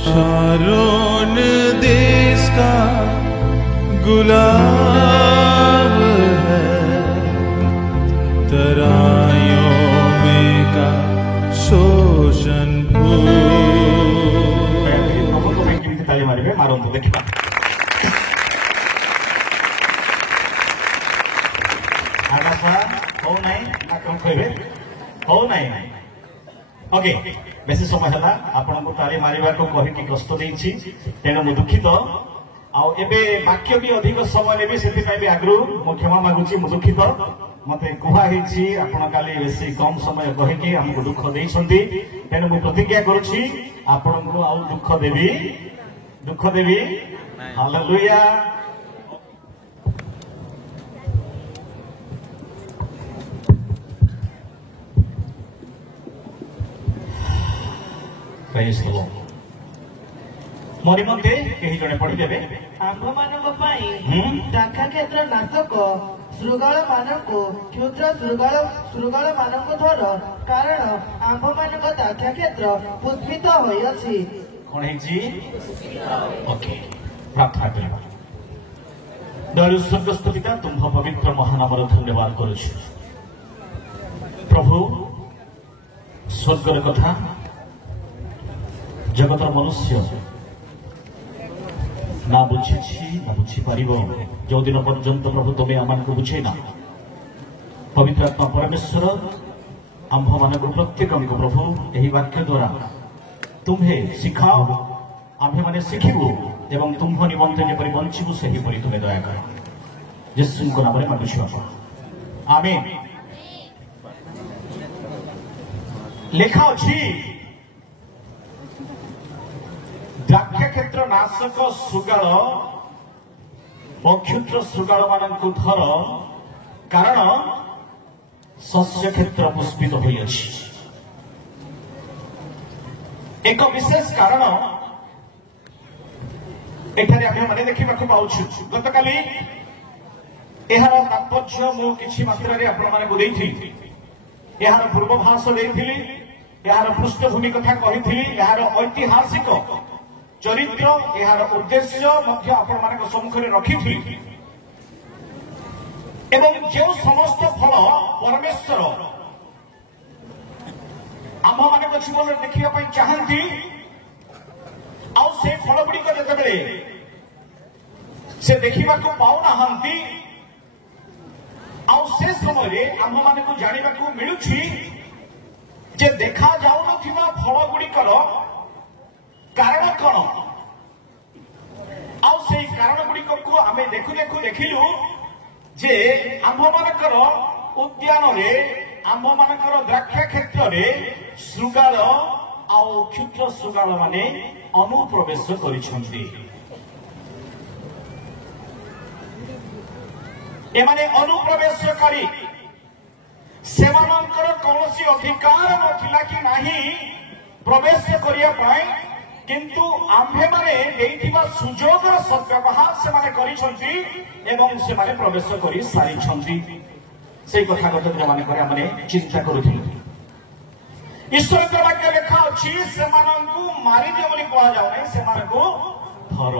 Sharon देश का गुलाब है, तराइयों में का शोषण भूल। प्रभु को केमती ताली मारिबे मारंतु देखिबा। आगासा हो नाही ना कोन कहबे हो नाही। ओके बेसी समय हला आपन को ताली मारिबा को कहि कि कष्ट देछि तेना मु दुखित आ एबे वाक्य भी अधिक समय लेबे सेति पई भी आग्रह मु क्षमा मागुछि मु दुखित मते कुहा हेछि आपन काली बेसी कम समय कहि कि हमको दुख देइछन्ती तेना मु प्रतिज्ञा करूछि आपन को आ दुख देबी हालेलुया। Praise the Lord. मोरी मते केही जणे पढि देबे आम्भ मानक पाई टाका क्षेत्र नाटक श्रृगाल मानकु क्षुद्र श्रृगाल मानकु धर कारण आम्भ मानक टाका क्षेत्र पुष्पित होई अछि। कोन हेछि ओके प्रार्थना करबा। दयालु स्वर्गस्थ पिता तुम पवित्र महानामर धन्यवाद करूछु प्रभु। स्वर्गर कथा जगतर मनुष्य ना बुझी ना बुझी पार जो दिन पर्यंत प्रभु तुम्हें आम को बुझेना पवित्र आत्मा परमेश्वर आंभ मान प्रत्येक को प्रभु यही वाक्य द्वारा तुम्हें शिखाओ आंभे माने शिखिबू एवं तुम्ह निमंत्रण जेपरि बंचिबू सही परि तुम्हें दया कर यीशु को नाम रे मांगुछु बापा आमीन। लेखा अछि द्राक्ष क्षेत्र नाशक सुगाल क्षुद्र सुगाल मानक धर कारण शस्य क्षेत्र पुष्पित होई अछि। एक विशेष कारण एठारे आमे माने देखिबा को पाउछु। गतकाली एहार तात्पर्य मु किछि मात्रा रे आपण माने को देइथिली एहार पूर्वभाष देइथिली एहार पृष्ठभूमि कथा कहिथिली एहार ऐतिहासिक चरित्र एहार उद्देश्य मध्य आपण मानक सम्मुखरे रखिथि एवं जो समस्त फल परमेश्वर आम मानक जीवन देखिबा पई चाहंती आ से फल गुडी को जेतेबेले से देखिबा को पाउ नाहंती आ से समय रे आम मानक जानिबा को मिलुछि जे देखा जाउ नथिबा फल गुडी करो कारण कौन से कारण गुड़िक को आम देखु देखु देखिलु जे आंभ मानकर उद्यान रे आंभ मानकर द्राक्ष क्षेत्र रे श्रृगाल आउ क्षुद्र श्रृगाल माने अनुप्रवेश करिसंती। एमाने अनुप्रवेशकारी सेमानकर कौनसी अधिकार नथिला कि नाही प्रवेश करिया पाए किंतु आंभे माने देइथिबा सुजोगर सद्व्यवहार से माने करिसंती एवं से माने प्रवेश करि सारिसंती। सेई कथा गत माने करे माने चिंता करूथिलु ईश्वर के वाक्य लेखा अछि सेमानंकु मारि दियो बोली कहा जाउ नै सेमानंकु धर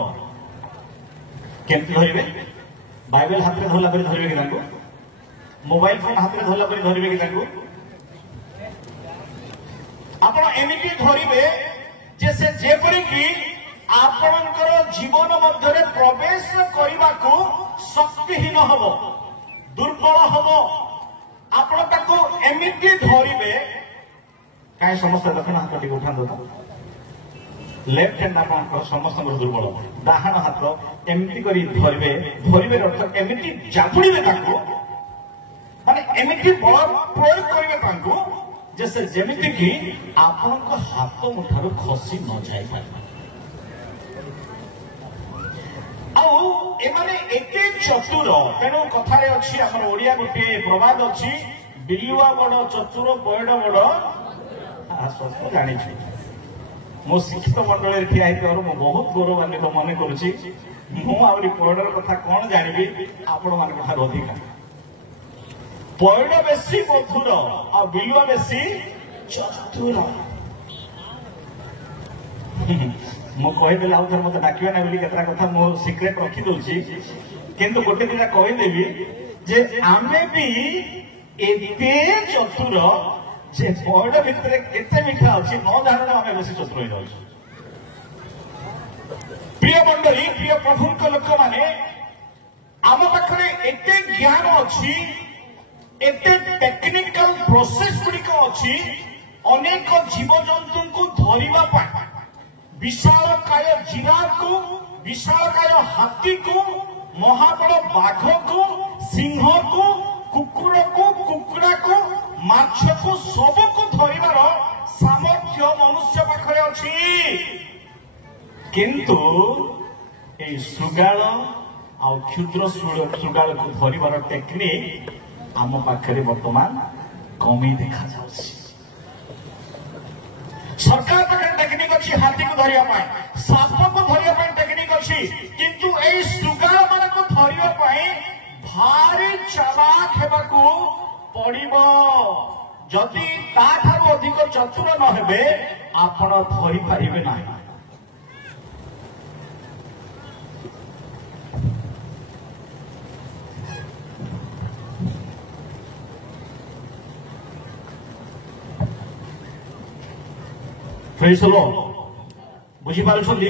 केमति धरिबे बाइबल हाथ रे धरला परि धरिबे कि तांकु मोबाइल फोन हाथ रे धरला परि धरिबे कि तांकु आपण एमिति धरिबे जैसे जेपरि कि आपणकर जीवन मध्य प्रवेश करने को शक्तिहीन हम दुर्बल हम आपण ताको एमिति धरिबे काहे समस्त दक्षिण हाथ टी उठा दो लेफ्ट हैंड आपणकर समस्त दुर्बल डाहाण हाथ एमिति करी धरिबे अर्थ एमिति जापुड़िबे ताको माने एमिति बल प्रयोग करिबे ताको जैसे जेमिति कि आपण को हाथ मुठार खसी न जाए एमाने एके चतुर तेणु कथारे अच्छी आम ओडिया गोटे प्रवाद अच्छी बिलुआ बड़ चतुर पयड़ बड़ जानी मो शिक्षित मंडल ठिया मु बहुत गौरवान्वित मन करुच्ची मुझे पयड़र कथा कौन जानी आपण मान अधिका पयड़ बेसी मधुर आ बिलुआ बेसी चतुर ମୁଁ କହିଦେଲି ଆଉ ଥରେ ମତେ ଡାକିବେ ନା ବୋଲି କେତେଟା କଥା ମୁଁ ସିକ୍ରେଟ ରଖିଦଉଛି, କିନ୍ତୁ ଗୋଟେ ଦିଟା କହିଦେବି ଯେ ଆମେ ବି ଏତେ ଚତୁର ଯେ ପଇଡ଼ ଭିତରେ କେତେ ମିଠା ଅଛି ନ ଜାଣିଲେ ଆମେ ବେଶୀ ଚତୁର ହେଇଯାଉଛୁ। ପ୍ରିୟ ମଣ୍ଡଳୀ, ପ୍ରିୟ ପ୍ରଭୁଙ୍କ ଲୋକମାନେ, ଆମ ପାଖରେ ଏତେ ଜ୍ଞାନ ଅଛି, ଏତେ ଟେକ୍ନିକାଲ ପ୍ରୋସେସ ଗୁଡିକ ଅଛି ଅନେକ ଜୀବଜନ୍ତୁଙ୍କୁ ଧରିବା ପାଇଁ। ବିଶାଳକାୟ ଜିରାଫକୁ, ବିଶାଳକାୟ ହାତୀକୁ, ମହାବଳ ବାଘକୁ, ସିଂହକୁ, କୁକୁରକୁ, କୁକୁଡ଼ାକୁ, ମାଛକୁ ସବୁକୁ ଧରିବାର ସାମର୍ଥ୍ୟ ମନୁଷ୍ୟ ପାଖରେ ଅଛି। କିନ୍ତୁ এই ଶୃଗାଳ ଆଉ କ୍ଷୁଦ୍ର ଶୃଗାଳକୁ ଧରିବାର ଟେକ୍ନିକ ଆମ ପାଖରେ ବର୍ତ୍ତମାନ କମି ଦେଖାଯାଉଛି। ସରକାର ପାଖରେ ଟେକ୍ନିକ ଅଛି ହାତୀକୁ ଧରିବା ପାଇଁ, ସାପକୁ ଧରିବା ପାଇଁ ଟେକ୍ନିକ ଅଛି, କିନ୍ତୁ ଏଇ ଶୃଗାଳ ମାନଙ୍କୁ ଧରିବା ପାଇଁ ଭାରି ଚାଲାକ ହେବାକୁ ପଡିବ। ଯଦି ତାଠାରୁ ଅଧିକ ଚତୁର ନ ହେବେ ଆପଣ ଧରିପାରିବେ ନାହିଁ। ବୁଝିପାରୁଛନ୍ତି?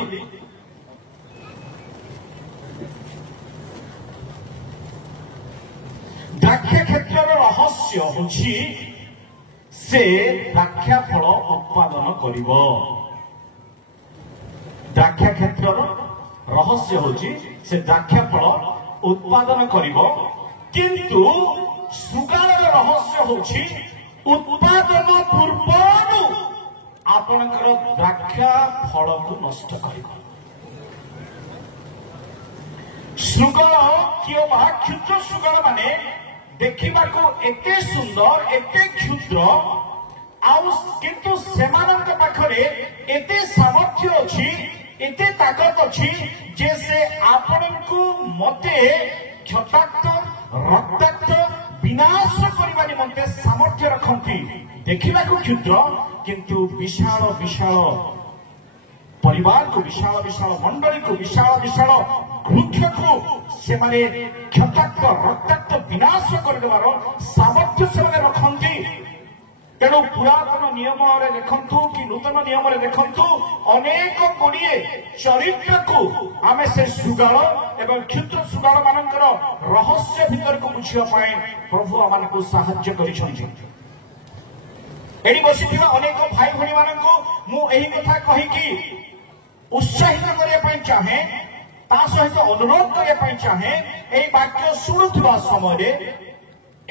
ଦ୍ରାକ୍ଷା କ୍ଷେତ୍ରର ରହସ୍ୟ ହେଉଛି ସେ ଦ୍ରାକ୍ଷା ଫଳ ଉତ୍ପାଦନ କରିବ। ଦ୍ରାକ୍ଷା କ୍ଷେତ୍ରର ରହସ୍ୟ ହେଉଛି ସେ ଦ୍ରାକ୍ଷା ଫଳ ଉତ୍ପାଦନ କରିବ, କିନ୍ତୁ ଶୃଗାଳର ରହସ୍ୟ ହେଉଛି ଉତ୍ପାଦନ ପୂର୍ବରୁ ଆପଣଙ୍କର ଦ୍ରାକ୍ଷା ଫଳକୁ ନଷ୍ଟ କରିବ। ଶୃଗାଳ କିମ୍ବା କ୍ଷୁଦ୍ର ଶୃଗାଳ ମାନେ ଦେଖିବାକୁ ଏତେ ସୁନ୍ଦର, ଏତେ କ୍ଷୁଦ୍ର, ଆଉ କିନ୍ତୁ ସେମାନଙ୍କ ପାଖରେ ଏତେ ସାମର୍ଥ୍ୟ ଅଛି, ଏତେ ତାକତ ଅଛି ଯେ ସେ ଆପଣଙ୍କୁ ମତେ କ୍ଷତାକ୍ତ, ରକ୍ତାକ୍ତ, ବିନାଶ କରିବା ନିମନ୍ତେ ସାମର୍ଥ୍ୟ ରଖନ୍ତି। ଦେଖିବାକୁ କ୍ଷୁଦ୍ର କିନ୍ତୁ ବିଶାଳ ବିଶାଳ ପରିବାରକୁ, ବିଶାଳ ବିଶାଳ ମଣ୍ଡଳୀକୁ, ବିଶାଳ ବିଶାଳ ବୃକ୍ଷକୁ ସେମାନେ କ୍ଷତାକ୍ତ, ରକ୍ତାକ୍ତ, ବିନାଶ କରିଦେବାର ସାମର୍ଥ୍ୟ ସେମାନେ ରଖନ୍ତି। ତେଣୁ ପୁରାତନ ନିୟମରେ ଦେଖନ୍ତୁ କି ନୂତନ ନିୟମରେ ଦେଖନ୍ତୁ, ଅନେକ ଗୁଡ଼ିଏ ଚରିତ୍ରକୁ ଆମେ ସେ ଶୃଗାଳ ଏବଂ କ୍ଷୁଦ୍ର ଶୃଗାଳ ମାନଙ୍କର ରହସ୍ୟ ଭିତରକୁ ବୁଝିବା ପାଇଁ ପ୍ରଭୁ ଆମମାନଙ୍କୁ ସାହାଯ୍ୟ କରିଛନ୍ତି। ଏଠି ବସିଥିବା ଅନେକ ଭାଇ ଭଉଣୀ ମାନଙ୍କୁ ମୁଁ ଏହି କଥା କହିକି ଉତ୍ସାହିତ କରିବା ପାଇଁ ଚାହେଁ, ତା ସହିତ ଅନୁରୋଧ କରିବା ପାଇଁ ଚାହେଁ, ଏହି ବାକ୍ୟ ଶୁଣୁଥିବା ସମୟରେ,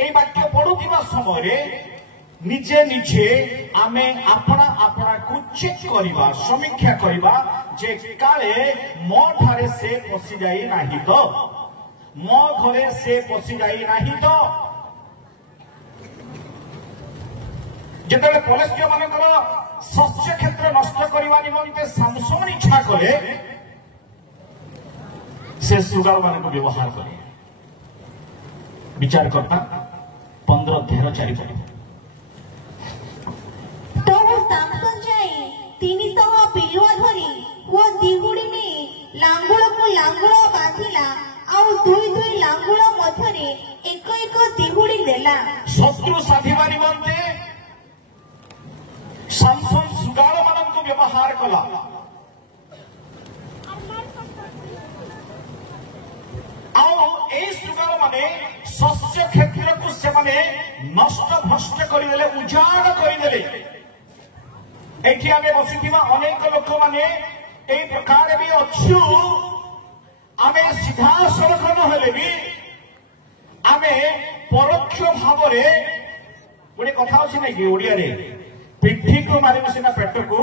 ଏହି ବାକ୍ୟ ପଢୁଥିବା ସମୟରେ ନିଜେ ନିଜେ ଆମେ ଆପଣା ଆପଣାକୁ ଚେକ୍ କରିବା, ସମୀକ୍ଷା କରିବା ଯେ କାଳେ ମୋ ଠାରେ ସେ ପଶିଯାଇ ନାହିଁ ତ, ମୋ ଘରେ ସେ ପଶିଯାଇ ନାହିଁ ତ। ଯେତେବେଳେ ଫଲସ୍ତୀୟ ମାନଙ୍କର ଶସ୍ୟ କ୍ଷେତ୍ର ନଷ୍ଟ କରିବା ନିମନ୍ତେ ସାମସନ ଇଚ୍ଛା କଲେ, ସେ ଶୃଗାଳ ମାନଙ୍କୁ ବ୍ୟବହାର କଲେ। ବିଚାରକର୍ତ୍ତା 15:4 ତହୁ ସାମସନ ଯାଇ 300 ପିଲୁଆ ଧରି ଓ ଦିହୁଡ଼ି ନେଇ ଲାଙ୍ଗୁଳକୁ ଲାଙ୍ଗୁଳ ବାନ୍ଧିଲା, ଆଉ ଦୁଇ ଦୁଇ ଲାଙ୍ଗୁଳ ମଧ୍ୟରେ ଏକ ଏକ ଦିହୁଡ଼ି ଦେଲା। ଶତ୍ରୁ ସାଧିବା ନିମନ୍ତେ ସାମସନ ଶୃଗାଳ ମାନଙ୍କୁ ବ୍ୟବହାର କଲା। ଆଉ এই ଶୃଗାଳ ମାନେ ଶସ୍ୟ କ୍ଷେତ୍ରକୁ ସେମାନେ ନଷ୍ଟ ଭ୍ରଷ୍ଟ କରିଦେଲେ, ଉଜାଡ଼ କରିଦେଲେ। ଏଠି ଆମେ ବସିଥିବା ଅନେକ ଲୋକମାନେ এই ପ୍ରକାର ବି ଅଛୁ। ଆମେ ସିଧାସଳଖ ନହେଲେ ବି ଆମେ ପରୋକ୍ଷ ଭାବରେ, ଗୋଟେ କଥା ଅଛି ନାଇଁ କି ଓଡ଼ିଆରେ, ପିଠିକୁ ମାରିବୁ ସିନା ପେଟକୁ,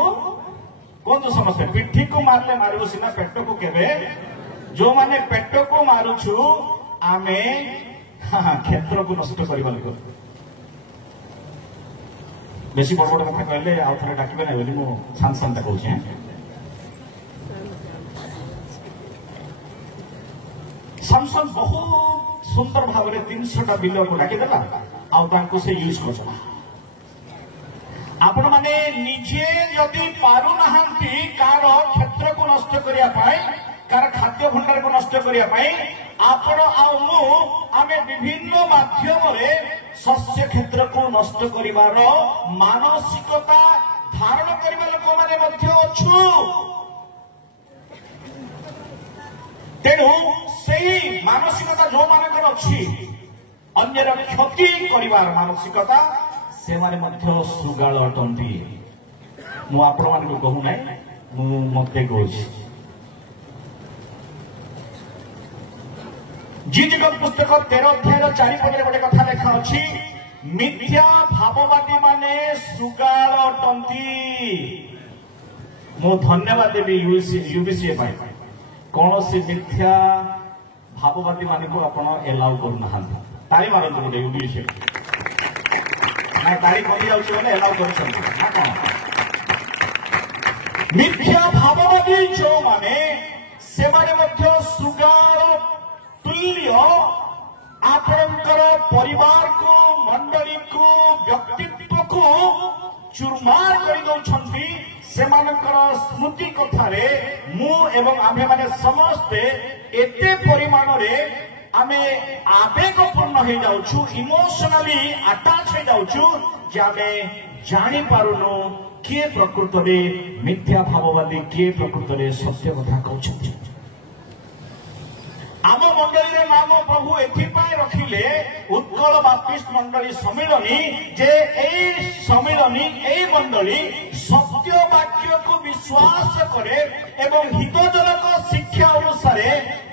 କୁହନ୍ତୁ ସମସ୍ତେ, ପିଠିକୁ ମାରିଲେ ମାରିବୁ ସିନା ପେଟକୁ କେବେ। ଯୋଉମାନେ ପେଟକୁ ମାରୁଛୁ ଆମେ କ୍ଷେତ୍ରକୁ ନଷ୍ଟ କରିବା ଲୋକ। ବେଶୀ ବଡ ବଡ କଥା କହିଲେ ଆଉ ଥରେ ଡାକିବେ ନାହିଁ ବୋଲି ମୁଁ ସାଙ୍ଗେ କହୁଛି। ସାମସନ ବହୁତ ସୁନ୍ଦର ଭାବରେ 300ଟା ବିଲକୁ ଡାକିଦେଲା ଆଉ ତାଙ୍କୁ ସେ ୟୁଜ କରିଦେଲା। ଆପଣମାନେ ନିଜେ ଯଦି ପାରୁନାହାନ୍ତି କାହାର नष्ट करिया पाई कार खाद्य भंडार को नष्ट करिया पाई आपण आउ मु आमे विभिन्न माध्यम रे शस्य क्षेत्र को नष्ट करिवार मानसिकता धारण करिवा लोक माने मध्य अछु तेणु सेही मानसिकता जो मानकर अछि अन्यर क्षति करिवार मानसिकता से माने मध्य सुगाल अटंती मु आपण मान को कहू नै मु मते कहूछि जीजगत पुस्तक 13 अध्याय 4 पदरे गोटे कथा लेखा अछि मिथ्या भाववादी माने सुगाल अटंती मु धन्यवाद देबी यूबीसी पाई कौन सी मिथ्या भाववादी माने को आपण एलाउ करना तारी मारंतु गोटे यूबीसी ना तारी कहि जाउछ बोले एलाउ करछन ना कोन मिथ्या भाववादी जो माने से माने मध्य सुगाल तुल्य आपणकर परिवार को मंडली को व्यक्तित्व को चुरमार कर दौरान सेमानकर स्मृति कथारे मु एवं आमे माने समस्ते एते परिमाण रे आमे आवेगपूर्ण हो जाउछु इमोशनली अटैच हो जाउछु जे आमे जानि पारुनु किए प्रकृत रे मिथ्या भाववादी किए प्रकृत रे सत्य कथा कहउछथि आम मंडली नाम प्रभु एथिपाई रखिले उत्कल बाप्टिस्ट मंडली सम्मिलनी जे सम्मिलनी मंडली सत्य वाक्य को विश्वास करे एवं हितजनक शिक्षा अनुसार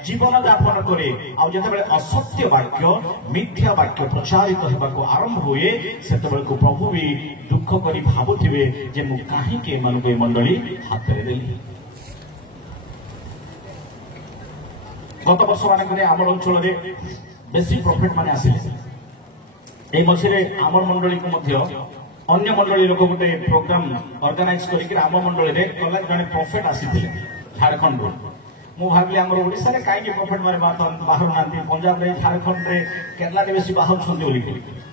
जीवन यापन करे आ जेतेबेले असत्य वाक्य मिथ्या वाक्य प्रचारित हेबाको आरंभ हुए सेतेबेले को प्रभु भी दुख करी भाबुथिबे जे मु काहे के मानको ए मंडली हाथ रे देली गत वर्ष मानक आम अंचल बेसी प्रॉफिट माने आसिले ए मझे आम मंडली को मध्य अन्य मंडली लोक गोटे प्रोग्राम ऑर्गेनाइज करके आम मंडली रे कला जने प्रॉफिट आसीथिले झारखंड रो मु भाबली हमर ओडिसा रे काई प्रॉफिट मारे बाहर नांती पंजाब रे झारखंड रे केरला रे बेसी बाहर छंती बोली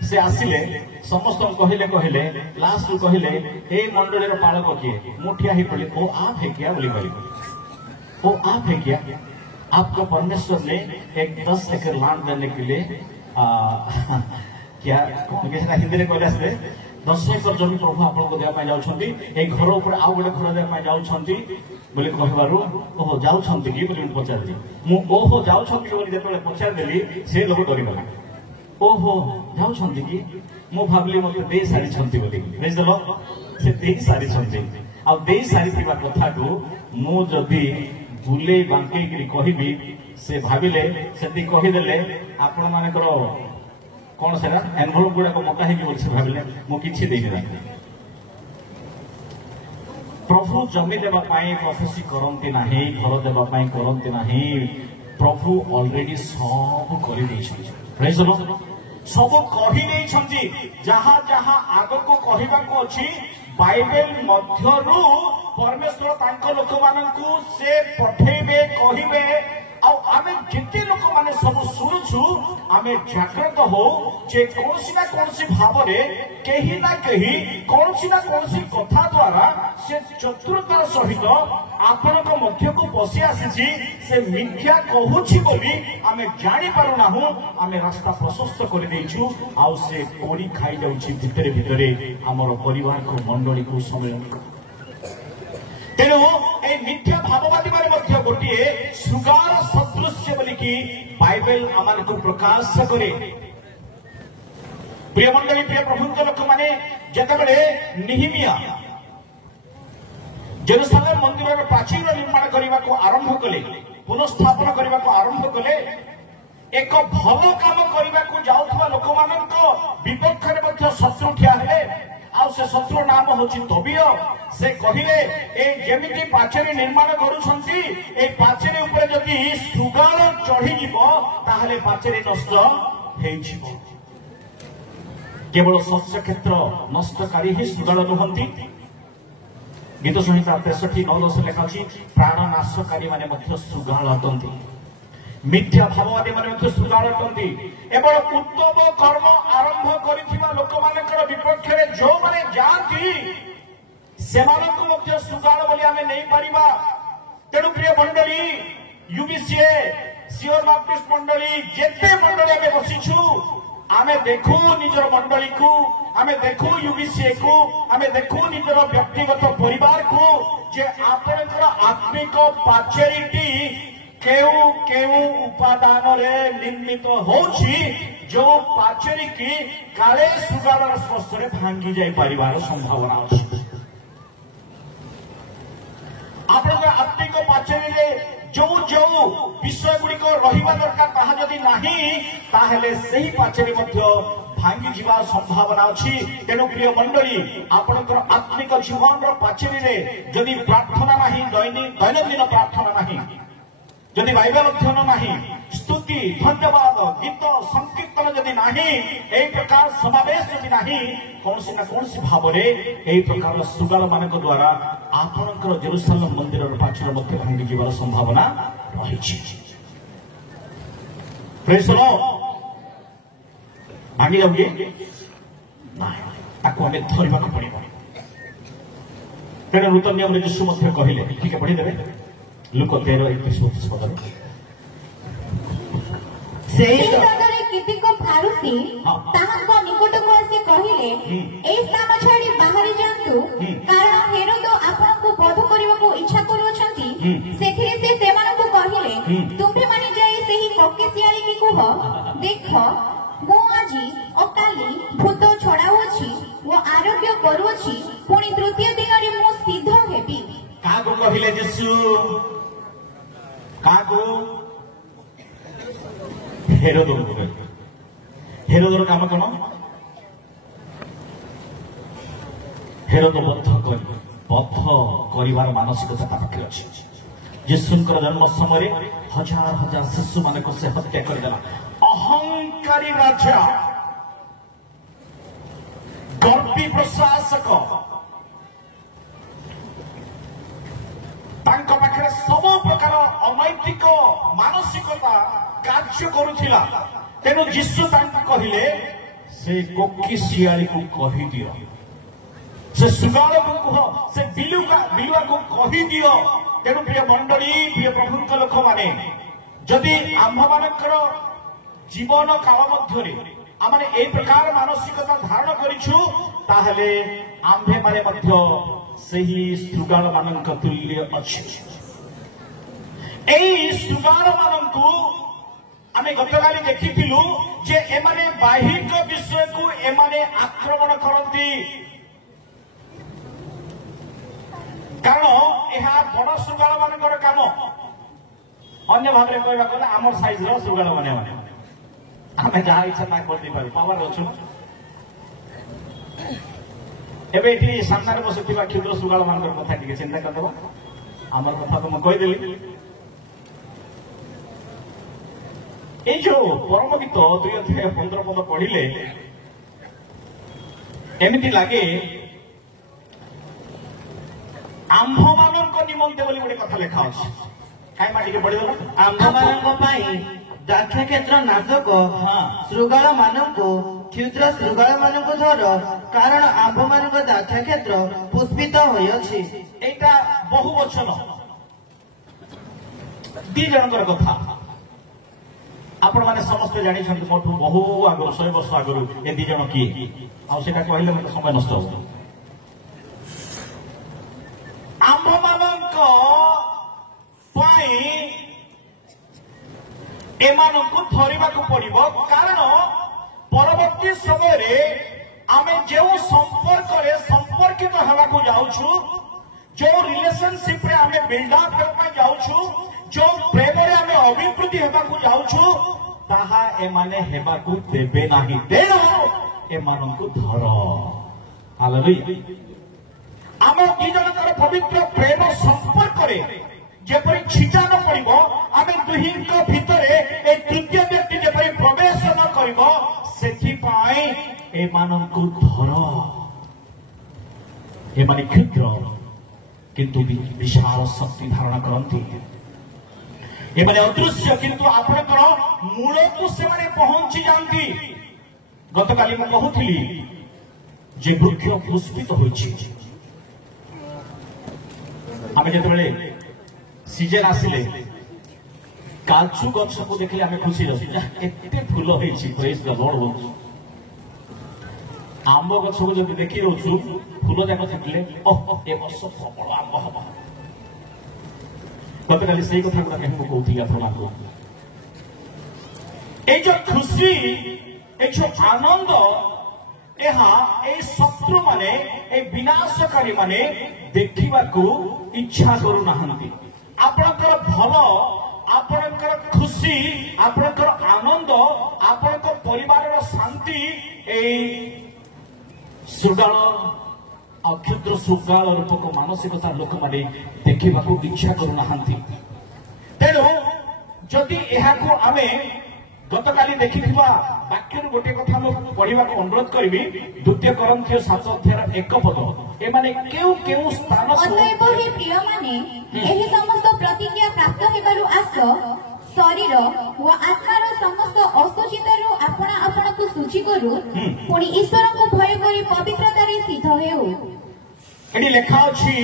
से आसिले समस्त कहले लास्ट रू कहले ए मंडली रो पालक किए मुठिया ही पड़ी ओ आप है क्या बोली कहली ओ आप है क्या आपको परमेश्वर ने एक 10 एकड़ लैंड देने के लिए क्या हिंदी में कहले 10 एकड़ जमीन प्रभु आपको देवा जाउछंती ए घर ऊपर आउ गोटे घर देवा जाउछंती बोले कहबारु ओहो जाउछंती कि बोली पचार दी मु ओहो जाउछंती बोली जेतले पचार देली से लोग डरी गला ओहो जाउछंती कि मु भाबली मते दे सारी छंती बोली बुझलो से दे सारी छंती आ दे सारी थिबा कथा को मु जदी बुले बांके कहबी से भाविले से कहीदेले आपण मानकर कौन से एनभलप गुड़ा को मता है भाविले मु किछि देनी प्रभु जमी देवा प्रोफेसी करती ना घर देवा करती ना प्रभु ऑलरेडी सब कर सब कही जहा जहा आग को कहवाक अच्छी बाइबल मध्यरु परमेश्वर तांको लोक मानकु से पठेबे कहिबे आमे जिते लोक माने सब सुनुछु आमे जागृत हो जे कोनसी ना कोनसी भाव रे केही ना केही कोनसी ना कोनसी कथा द्वारा से चतुरतार सहित आपनक मध्य को पसी आसीछि से मिथ्या कहूछि बोली आमे जानि पारु नाहु आमे रास्ता प्रशस्त कर देइछु आ से कोड़ी खाई जाउछि भितरे भितरे हमर परिवार को मंडली को सम्मेलन तेणु ए मिथ्या भाववादी माने मध्य गोटे सुगार सदृश्य बोलिकी बाइबल आमान को प्रकाश करे प्रिय मंडली प्रिय प्रभु लोक माने जेतेबेले निहिमिया जेरूसालेम मंदिर प्राचीर निर्माण करने को आरंभ कले पुनस्थापन करने को आरंभ कले एक भल काम करने को जाउथवा लोक मानक विपक्ष में शत्रु ठिया हेले आ से शत्रु नाम होची तोबिय से कहिले ए जेमिति पाचेरी निर्माण करूछंती ए पाचेरी ऊपर जदि सुगाल चढ़ी जीवो ताहले पाचेरी नष्ट हेइ जीवो केवल शस्य क्षेत्र नष्टकारी ही सुगाल नुहंती गीत संहिता 63:9-10 लेखा अछि प्राण नाशकारी माने मध्य सुगाल अटंती मिथ्या भाववादी माने मध्य सुगाल अटंती एवं उत्तम कर्म आरंभ करिथिबा लोक मानकर विपक्ष रे जो माने जाती सेमानकु मध्य सुगाल बोली आमे नै परिबा तेणु प्रिय मंडली यूबीसीए सियोर बाप्टिस्ट मंडली जेते मंडली आमे बसिछु आमे देखू निजर मंडली को आमे देखू यूबीसीए को आमे देखू निजर व्यक्तिगत परिवार को जे आपनकर आत्मिक पाचेरीटी केउ केउ उपादान रे निर्मित होछि जो पाचेरी की काले सुगार स्पर्श रे भांगी जाई परिवार संभावना अछि आपनकर आत्मिक पाचेरी रे जो जो विषय गुड़िक रहिबा दरकार ताहा जदि नाही ताहेले सही पाचेरी मध्य भांगी जीवार संभावना अछि तेणु प्रिय मंडली आपनकर आत्मिक जीवन रो पाचेरी रे जदि प्रार्थना नाही दैनंदिन प्रार्थना नाही जदि बाइबल अध्ययन नाही स्तुति धन्यवाद गीत संकीर्तन जदि नाही एई प्रकार समावेश जदि नाही कौनसी ना कौनसी भाव रे एई प्रकार सुगाल मानक द्वारा आपनकर जेरुसलेम मंदिर रो पाचेरी मध्य भांगी जीवार संभावना रहिछि प्रेज द लॉर्ड भांगी जाउगे ताको हमें धरिबा को पड़िबो तेणु नूतन नियम रे यीशु मध्य कहिले ठीक है पढ़ी देबे लुक 13:31 पद ସେହି ସ୍ଥାନରେ କେତେକ ଫାରୁସୀ ତାହାଙ୍କ ନିକଟକୁ ଆସି କହିଲେ ଏହି ସ୍ଥାନ ଛାଡ଼ି ବାହାରି ଯାଆନ୍ତୁ କାରଣ ହେରୋଦ ଆପଣଙ୍କୁ ବଧ କରିବାକୁ ଇଚ୍ଛା କରୁଅଛନ୍ତି ସେଥିରେ ସେ ସେମାନଙ୍କୁ କହିଲେ ତୁମ୍ଭେମାନେ ଯାଇ ସେହି କକେସିଆଳିକି କୁହ ଦେଖ ମୁଁ ଆଜି ଓ କାଲି ଭୂତ ଛଡ଼ାଉଅଛି ଓ ଆରୋଗ୍ୟ କରୁଅଛି ପୁଣି ତୃତୀୟ ଦିନରେ ମୁଁ ସିଦ୍ଧ ହେବି କାହାକୁ କହିଲେ ଯୀଶୁ କାହାକୁ ହେରୋଦକୁ କହିଲେ ହେରୋଦର କାମ କଣ ହେରୋଦ ବଦ୍ଧ କରିବାର ମାନସିକତା ତା ପାଖରେ ଅଛି ଯୀଶୁଙ୍କର ଜନ୍ମ ସମୟରେ ହଜାର ହଜାର ଶିଶୁ ମାନଙ୍କୁ ସେ ହତ୍ୟା କରିଦେଲା ଅହଙ୍କାରୀ ରାଜା ଗର୍ବି ପ୍ରଶାସକ ତାଙ୍କ ପାଖରେ ସବୁ ପ୍ରକାର ଅନୈତିକ ମାନସିକତା କାର୍ଯ୍ୟ କରୁଥିଲା ତେଣୁ ଯୀଶୁ ତାଙ୍କୁ କହିଲେ ସେ କୋକିଶିଆଳିକୁ କହିଦିଅ ସେ ସୁଗାଳକୁ କୁହ ସେ ବିଲୁଆକୁ କହିଦିଅ ତେଣୁ ପ୍ରିୟ ମଣ୍ଡଳୀ ପ୍ରିୟ ପ୍ରଭୁଙ୍କ ଲୋକମାନେ ଯଦି ଆମ୍ଭମାନଙ୍କର ଜୀବନ କାଳ ମଧ୍ୟରେ ଆମେ ଏହି ପ୍ରକାର ମାନସିକତା ଧାରଣ କରିଛୁ ତାହେଲେ ଆମ୍ଭେମାନେ ମଧ୍ୟ ସେହି ସୁଗାଳ ମାନଙ୍କ ତୁଲ୍ୟ ଅଛି ଏହି ସୁଗାଳ ମାନଙ୍କୁ ଆମେ ଗତକାଲି ଦେଖିଥିଲୁ ଯେ ଏମାନେ ବାହିକ ବିଷୟକୁ ଏମାନେ ଆକ୍ରମଣ କରନ୍ତି କାରଣ ଏହା ବଡ ସୁଗାଳ ମାନଙ୍କର କାମ ଅନ୍ୟ ଭାବରେ କହିବାକୁ ଗଲେ ଆମର ସାଇଜର ସୁଗାଳ ମାନେ ଆମେ ଯାହା ଇଚ୍ଛା ତାହା କରିଦେଇପାରୁ ପାୱାର ଅଛୁ ଏବେ ଏଠି ସାମ୍ନାରେ ବସିଥିବା କ୍ଷୁଦ୍ର ସୁଗାଳ ମାନଙ୍କର କଥା ଟିକେ ଚିନ୍ତା କରିଦେବା ଆମର କଥା ତ ମୁଁ କହିଦେଲି এই যে পরম গীত 2:15 পদ পড়িলে এমতি লাগে আম্ভମାନଙ୍କ নিমন্তে বলি গোটে কথা লেখা আছে কাই মাটিকে পড়িদেল ଆମ୍ଭମାନଙ୍କ ପାଇଁ ଦାକ୍ଷକ୍ଷେତ୍ର ନାଶକ ଶୃଗାଳ ମାନଙ୍କୁ କ୍ଷୁଦ୍ର ଶୃଗାଳ ମାନଙ୍କୁ ଧର କାରଣ ଆମ୍ଭମାନଙ୍କ ଦାକ୍ଷକ୍ଷେତ୍ର ପୁଷ୍ପିତ ହୋଇଅଛି এইটা বহু বচন ଦି ଜଣଙ୍କର କଥା आपण मैंने समस्ते जानी मोठू बहु आगु 100 वर्ष आगु ए दी जन किए आटा कहले मत समय नष्ट हो एमानंकु धरिबाकु पड़िबो कारण परवर्ती समय आमे जो संपर्कित हेबाकु जाउछु जो रिलेशनशिप रे आमे बिल्ड अप हेबा जाउछु जो प्रेम रे आमे अभिवृद्धि हेबाकु जाउछु ताहा एमाने हेबाकु देबे नाही तेणु एमानंकु धर हालेलुया आम दी जनकर पवित्र प्रेम संपर्क रे जेपरि छिटा न पड़िबो आमे दुहिंक भितरे ए तृतीय व्यक्ति जेपरि प्रवेश न करिबो सेथि पाई एमानंकु धर एमाने क्षुद्र किंतु विशाल शक्ति धारण करती एमाने अदृश्य किंतु आपणकर मूल को से पहुंची जाती गतकाली मैं कहूली जे वृक्ष पुष्पित होइछि आमे जेतेबेले सीजन आसिले काजू गछ को देखले आमे खुशी रहू एते फूल होईछि प्रेज द लॉर्ड बोलछु आंब गछ को जदि देखि रहू फूल जाक फुटले ओह ए वर्ष प्रबल आंब हबा कत काली सेही कथा को हम कहउथि आपना को ए जो खुशी ए जो आनंद एहा ए शत्रु माने ए विनाशकारी माने देखिबा को इच्छा करू नाहंती आपनकर भल आपनकर खुशी आपनकर आनंद आपनकर परिवार शांति ए सुगाल अक्षुद्र सुगाल रूपक मानसिकता लोक माने देखिबा को इच्छा करू नाहंती तेणु जदि एहाको आमे गतकाली देखिथिबा वाक्यर गोटे कथा मो पढिबा को अनुरोध करबी द्वितीय कोरिन्थिय 7:1 पद ए माने केउ केउ स्थान अतएव हे प्रिय माने एही समस्त प्रतिज्ञा प्राप्त हेबारु आस शरीर व आत्मार समस्त असुचितारु आपणा आपणा को सूची करू पुणी ईश्वर को भय करी पवित्रता रे सिद्ध हेउ एडी लेखा अछि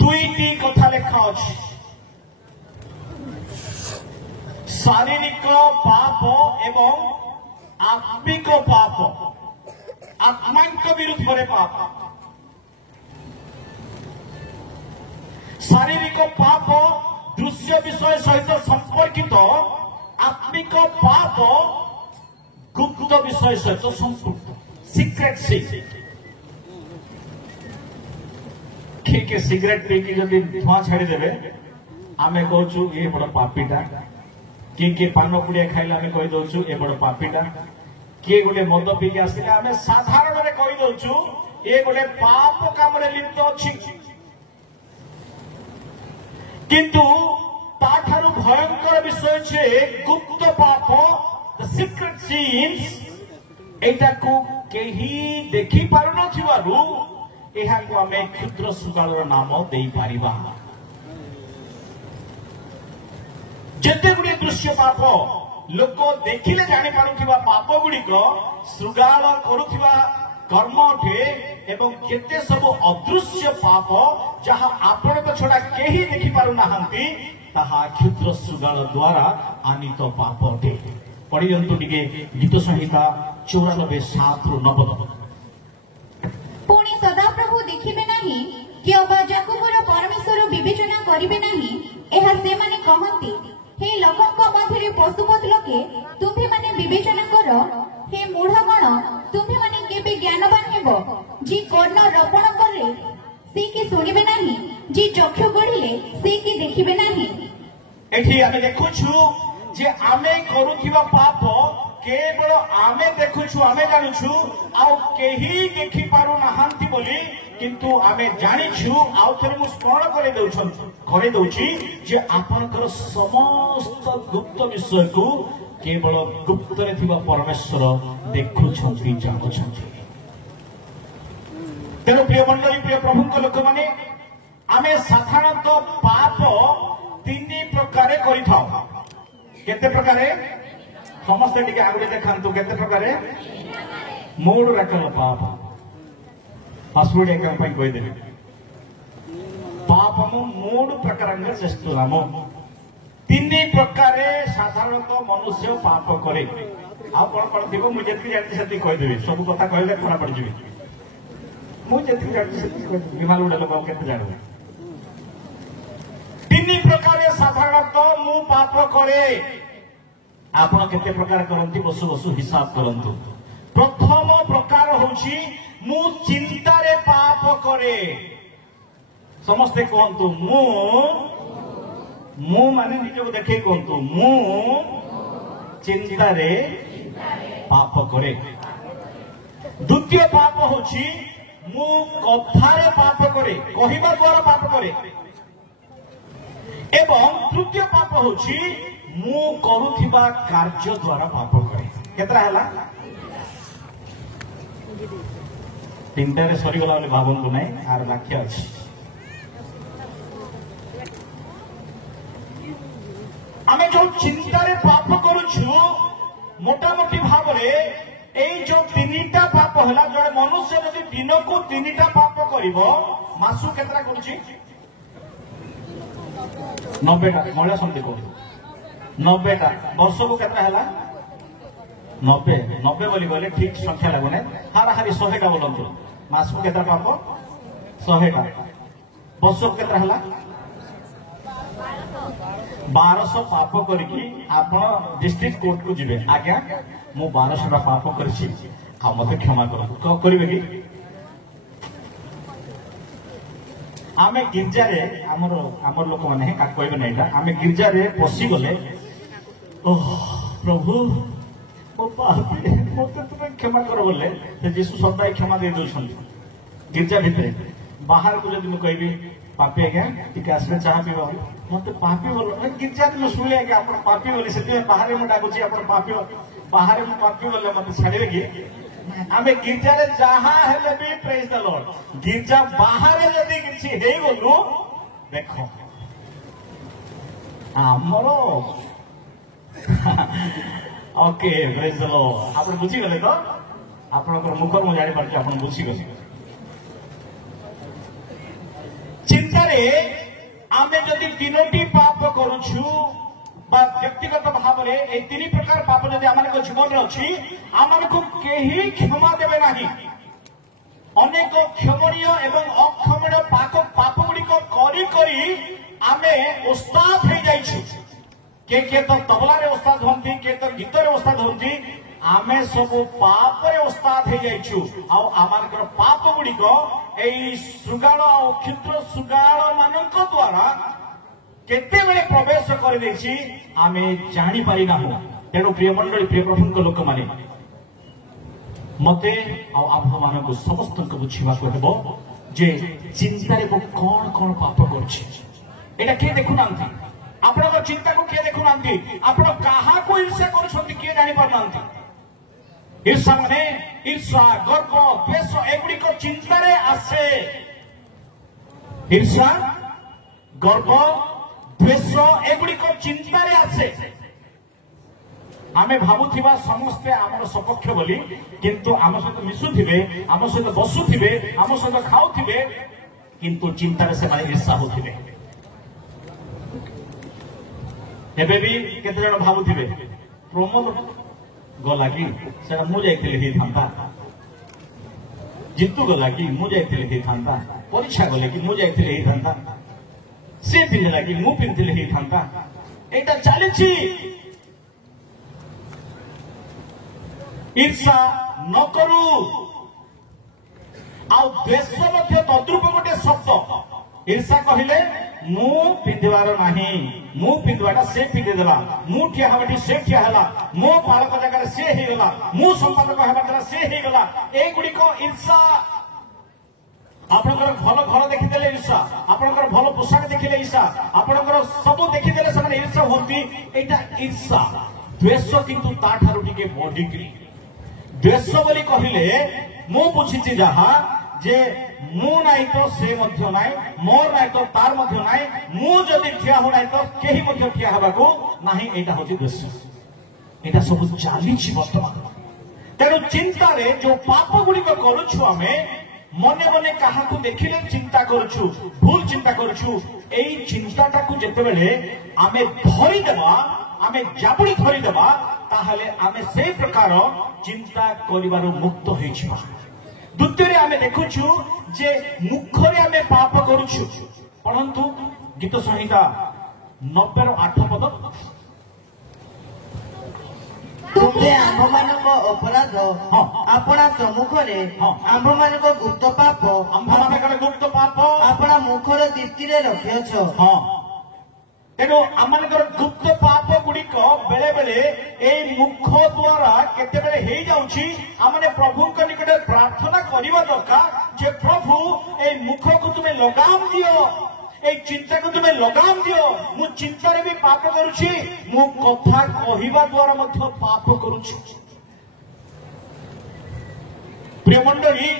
दुईटी कथा लेखा अछि शारीरिक पाप एवं आत्मिक पाप आत्मांक विरुद्ध में पाप शारीरिक पाप दृश्य विषय सहित संपर्कित आत्मिक पाप गुप्त विषय सहित संपृक्त सिक्रेट किए सिगरेट पीकी जदि धुआं छाड़ी देवे आमे कहूँ ये बड़ पापीटा किए पान पुड़िया खाइले आमे कहि दउछु ए बड़ पापीटा किए गोटे मद पीके आसिले आमे साधारण रे कहि दउछु ए गोटे पाप काम रे लिप्त अछि किंतु ताठारु भयंकर विषय छे गुप्त पाप द सीक्रेट सीन्स एटा को केही देखि पारु नथिबारु एहा को आमे क्षुद्र सुगालर नाम देई पारिबा जेते गुडी दृश्य पाप लोक देखिले जानि पारुथिबा पाप गुडिक सुगाल करुथिबा कर्म अटे एवं केते सब अदृश्य पाप जहा आपण को छोड़ा केही देखि पारु नाहंती ताहा क्षुद्र सुगाल द्वारा आनित पाप अटे पढियंतु टिके गीत संहिता 94:7-9 पुणी सदाप्रभु देखिबे नाही कि अबा जाकुबर परमेश्वर विवेचना करिबे नाही एहा से माने कहंती हे लोकंक मध्य पशुपत लोके तुम्हें माने विवेचना कर हे मूढ़गण तुम्हें माने केबे ज्ञानवान हेबो जी कर्ण रोपण करे से कि सुनिबे नाही जी चक्षु गढिले से कि देखिबे नाही एठी आमे देखुछु जे आमे करूथिबा पाप केवल आमे देखुछु आमे जानुछु आ केही देखि पारु नाहंती बोली किंतु आमे जानिछु आउ थरे मु स्मरण करे दउछि जे आपनकर समस्त गुप्त विषय को केवल गुप्त रे थिबा परमेश्वर देखुछंती जानुछंती तेनु प्रिय मंडली प्रिय प्रभुक लोक माने आमे साधारणतः पाप तीन प्रकार करिथाउ केते प्रकारे समस्त टिके आगुडे देखांतु केते प्रकारे मूड रकम पाप पासवर्ड एक पई कोइ देबे पापमु मूड प्रकारंग चेष्टुरामो तीन प्रकारे साधारणतः मनुष्य पाप करे आ कोन थिबो मु जेति जानति सेति कहि देबे सब कथा कहले पुरा पड़ जिबे मु जेति जानति सेति विमाल उडे लोक केते जानबे तीन प्रकारे साधारणतः मु पाप करे आपण केते प्रकार करंती बसु बसु हिसाब करंतु प्रथम प्रकार होची मु चिंता रे पाप करे समस्ते कहंतु मु माने निजको देखे कहंतु मु चिंता रे पाप करे द्वितीय पाप होची मु कथा रे पाप करे कहिबा द्वारा पाप करे एवं तृतीय पाप होची मु करूथिबा कार्य द्वारा पाप करे केतरा हला तीनटा रे सरी गला बोले भावंतु नै आर वाक्य अछि आमे जो चिंता रे पाप करूछु मोटा मोटी भाव रे ए जो तीनटा पाप हला जड़े मनुष्य यदि दिन को तीनटा पाप करिवो मासु केतरा करूची 90टा महिला समिति को 90टा वर्ष को केतना हैला 90 90 बोली बोले ठीक संख्या लगुने हाराहारी 100टा बोलंतु मास को केतना पाप 100टा वर्ष को केतना हैला 1200 पाप करके आपण डिस्ट्रिक्ट कोर्ट को जिबे आज्ञा मु 1200 पाप करछि आ मते क्षमा करो तो करिवे कि आमे गिरजा रे हमर लोक माने का कहबे नै एटा आमे गिरजा रे पसी गले ओह प्रभु ओ पापी मते तुम क्षमा करो बोले से यीशु सदाई क्षमा दे दोछन गिरजा भितरे बाहर को जदि म कहबी पापी आज्ञा ठीक आसबे चाह पीबो मते पापी बोल गिरजा में सुने कि आपण पापी बोले से बाहर में डाकुची आपण पापी बाहर में पापी बोले मते छाड़िबे कि आमे गिरजा रे जहा हेले भी प्रेज द लॉर्ड गिरजा बाहर यदि किछि हे बोलु देखो हमरो ओके प्रेज द लॉर्ड आपण बुझी गले तो आपनकर मुखर म जानि परछि आपण बुझी गले चिंता रे आमे जदि तीनोटी पाप करूछु व्यक्तिगत भाव में ये 3 प्रकार पाप जदि आम जीवन में अच्छी आम को केही क्षमा देवे नहीं अनेक क्षमणीय एवं अक्षमणीय पाप गुड़िक करी आमे उस्ताद हो जाइछु के तो तबला रे उस्ताद होंती के तो गीत रे उस्ताद होंती आमे सब पाप रे उस्ताद हो जाइछु आ आमानकर पाप गुड़िक एई सुगाळ और क्षुद्र सुगाळ मानक द्वारा केते बेले प्रवेश कर देछि आमे जानि पारि ना हो तेणु प्रिय मंडली प्रिय प्रभुक लोक माने मते आ आप मानको समस्त को बुझिबा को हेबो जे चिंता रे को कोन कोन पाप करछि एटा के देखु नांती आपण को चिंता को के देखु नांती आपण काहा को ईर्ष्या करछंती के जानि पार नांती ईर्ष्या माने ईर्ष्या गर्व द्वेष एगुडी को चिंता रे आसे ईर्ष्या गर्व द्वेष एगुड़ी चिंता रे आसे आमे भावुथिबा समस्ते आमर सपक्ष बोली किंतु आम सहित मिशुथिबे आम सहित बसुथिबे आम सहित खाउथिबे किंतु चिंता रे से ईर्ष्या होथिबे एबे भी केते जण भावुथिबे प्रमोद गला कि सेटा मु जाइथिले हे थांता जितु गला कि मु जाइथिले हे थांता परीक्षा गले कि मु जाइथिले हे थांता से पिंधला कि मु पिंधले ही थांता एटा चलीछि ईर्ष्या न करू आ द्वेष मध्य तद्रूप गोटे शब्द ईर्ष्या कहले मु पिंधवार नाही मु पिंधवाटा से पिंधेदेला मु ठिया हबाटी से ठिया हला मो बालक जगह से हे गला मु संपादक हबाटा से हे गला ए गुडी को ईर्ष्या आपणकर भल घर देखिदेले ईर्ष्या आपणकर भल पोशाक देखिले ईर्ष्या आपणकर सब देखिदेले समान ईर्ष्या होती एटा ईर्ष्या द्वेष किंतु ताठारु टिके बडिग्री द्वेष बोली कहिले मु बुझिछि जहा जे मु नाही तो से मध्य नाही मोर नाही तो तार मध्य नाही मु जदि ठिया हो नाही तो केही मध्य ठिया हबाको नाही एटा होछि द्वेष एटा सब चालीछि वर्तमान तेणु चिंता रे जो पाप गुडी को करूछु आमे मने मने कहा देखिले चिंता करूछु भूल चिंता करूछु एई चिंताटा को जेते बेले आमे धरि देबा आमे जाबुड़ी धरि देबा ताहले आमे से प्रकार चिंता करिवारो मुक्त होइछिबा द्वितीय रे आमे देखुछु जे मुखरे आमे पाप करूछु परंतु गीत संहिता 90 रो 8 पद तुमे आम्भमानक अपराध आपणा सम्मुखरे आम्भमानक गुप्त पाप आपणा मुखर दीप्ति रे रखियछ तेणु आमनकर गुप्त पाप गुड़िक बेले बेले ए मुख द्वारा केते बेले हे जाउछि आमने प्रभु को निकट प्रार्थना करिवा दरकार जे प्रभु ए मुख को तुमे लगाम दियो ए चिंता को तुमे लगाम दियो मु चिंता रे भी पाप करूछि मु कथा कहिवा द्वारा मध्य पाप करूछि प्रिय मंडली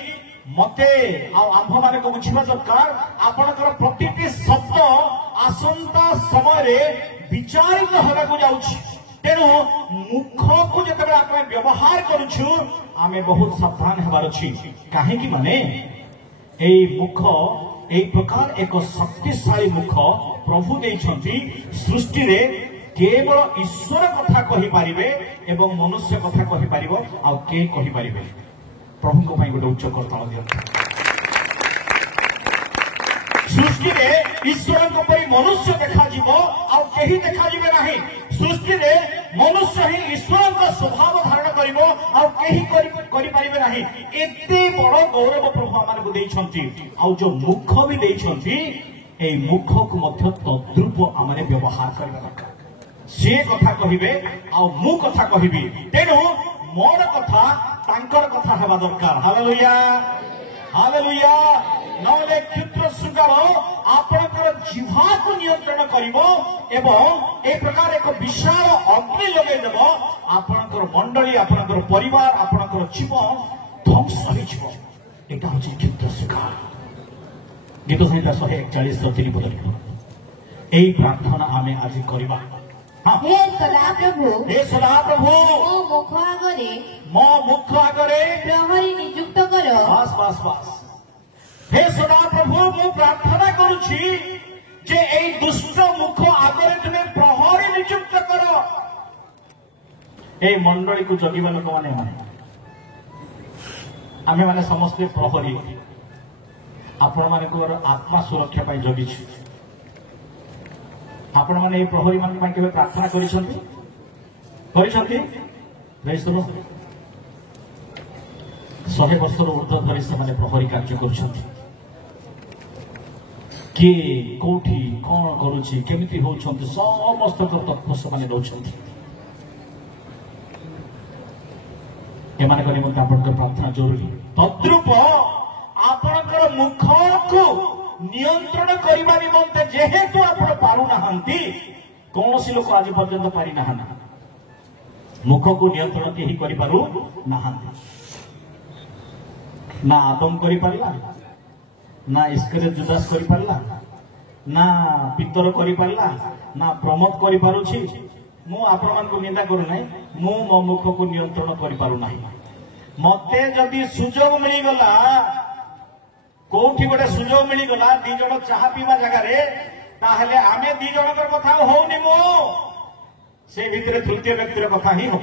मते आंभ माने को बुझिबा दरकार आपनकर प्रतिटी शब्द आसंता समय विचारित होगा जाउछि तेणु मुख को जब आप व्यवहार करूछु आमे बहुत सावधान हेबार अछि काहे कि माने ए मुख এই প্রকার এক শক্তিশালী মুখ প্রভু ଦେଇଛନ୍ତି সৃষ্টিরে কেবল ଈଶ୍ୱର କଥା କହିପାରିବେ ଏବଂ ମନୁଷ୍ୟ କଥା କହିପାରିବ ଆଉ କେ କହିପାରିବେ ପ୍ରଭୁଙ୍କ ପାଇଁ ଗୋଟେ ଉଚ୍ଚ କରତାଳ ଦିଅନ୍ତୁ ସୃଷ୍ଟିରେ ଈଶ୍ୱରଙ୍କ ପରି ମନୁଷ୍ୟ ଦେଖାଯିବ ଆଉ କେହି ଦେଖାଯିବେ ନାହିଁ ସୃଷ୍ଟିରେ ମନୁଷ୍ୟ ହିଁ ଈଶ୍ୱରଙ୍କ ସ୍ୱଭାବ ଧାରଣ କରିବ ଆଉ କେହି କରିପାରିବେ ନାହିଁ ଏତେ ବଡ଼ ଗୌରବ ପ୍ରଭୁ ଆମମାନଙ୍କୁ ଦେଇଛନ୍ତି ଆଉ ଯୋଉ ମୁଖ ବି ଦେଇଛନ୍ତି এই মুখକୁ ମଧ୍ୟ ତଦ୍ରୂପ ଆମେ ବ୍ୟବହାର କରିବା ଦରକାର ସେ କଥା କହିବେ ଆଉ ମୁଁ କଥା କହିବି ତେଣୁ ମୋର କଥା ତାଙ୍କର କଥା ହେବା ଦରକାର ହାଲେଲୁୟା ହାଲେଲୁୟା ନହେଲେ କ୍ଷୁଦ୍ର ଶୃଙ୍ଗାର ଆପଣଙ୍କର ଜିହ୍ବାକୁ ନିୟନ୍ତ୍ରଣ କରିବ ଏବଂ ଏ ପ୍ରକାର ଏକ ବିଶାଳ ଅଗ୍ନି ଲଗେଇଦେବ ଆପଣଙ୍କର ମଣ୍ଡଳୀ ଆପଣଙ୍କର ପରିବାର ଆପଣଙ୍କର ଜୀବନ ଧ୍ୱଂସ ହୋଇଯିବ ଏଇଟା ହେଉଛି କ୍ଷୁଦ୍ର ଶୃଙ୍ଗାର गीत संहिता 141 पद यही प्रार्थना आमे आज करबा हे सदाप्रभु मो मुख आगरे प्रहरी नियुक्त कर बस बस बस हे सदाप्रभु मु प्रार्थना करूछि जे एई दुष्ट मुख आगरे तुमे प्रहरी नियुक्त कर ए मंडली को जगिबा लोक माने आमे माने समस्त प्रहरी आपण मानकर आत्मा सुरक्षा पाई जगिछु आपण माने ए प्रहरी मान पाई केबे प्रार्थना करिसंती रेसरो 100 वर्षर ऊर्ध्व धरि से माने प्रहरी कार्य करुछंती के कोठी कोन करूछि केमिति होउछंती समस्त तत्व से माने दउछंती ए माने कनि मते आपण प्रार्थना जरूरी तद्रूप आपणकर मुखको नियंत्रण करने निमंते जेहेतु आपण पारुना कौन लोक आज पर्यंत पारि ना मुख को नियंत्रण केही करि पारु ना आदम करि पारला ना इस्करियोत जुदास करि पारला ना पितर करि पारला ना प्रमोद करि पारुछि मु आपण मान को निंदा करू नै मु मो मुख को नियंत्रण करि पारु नाही मते जदि सुजोग मिली गला कोठी गोटे सुजोग मिलगला दी जन चाहा पीवा जगार ताहले आमे दी जनकर कथा होउनी मो से भितरे तृतीय व्यक्तिर कथा ही हो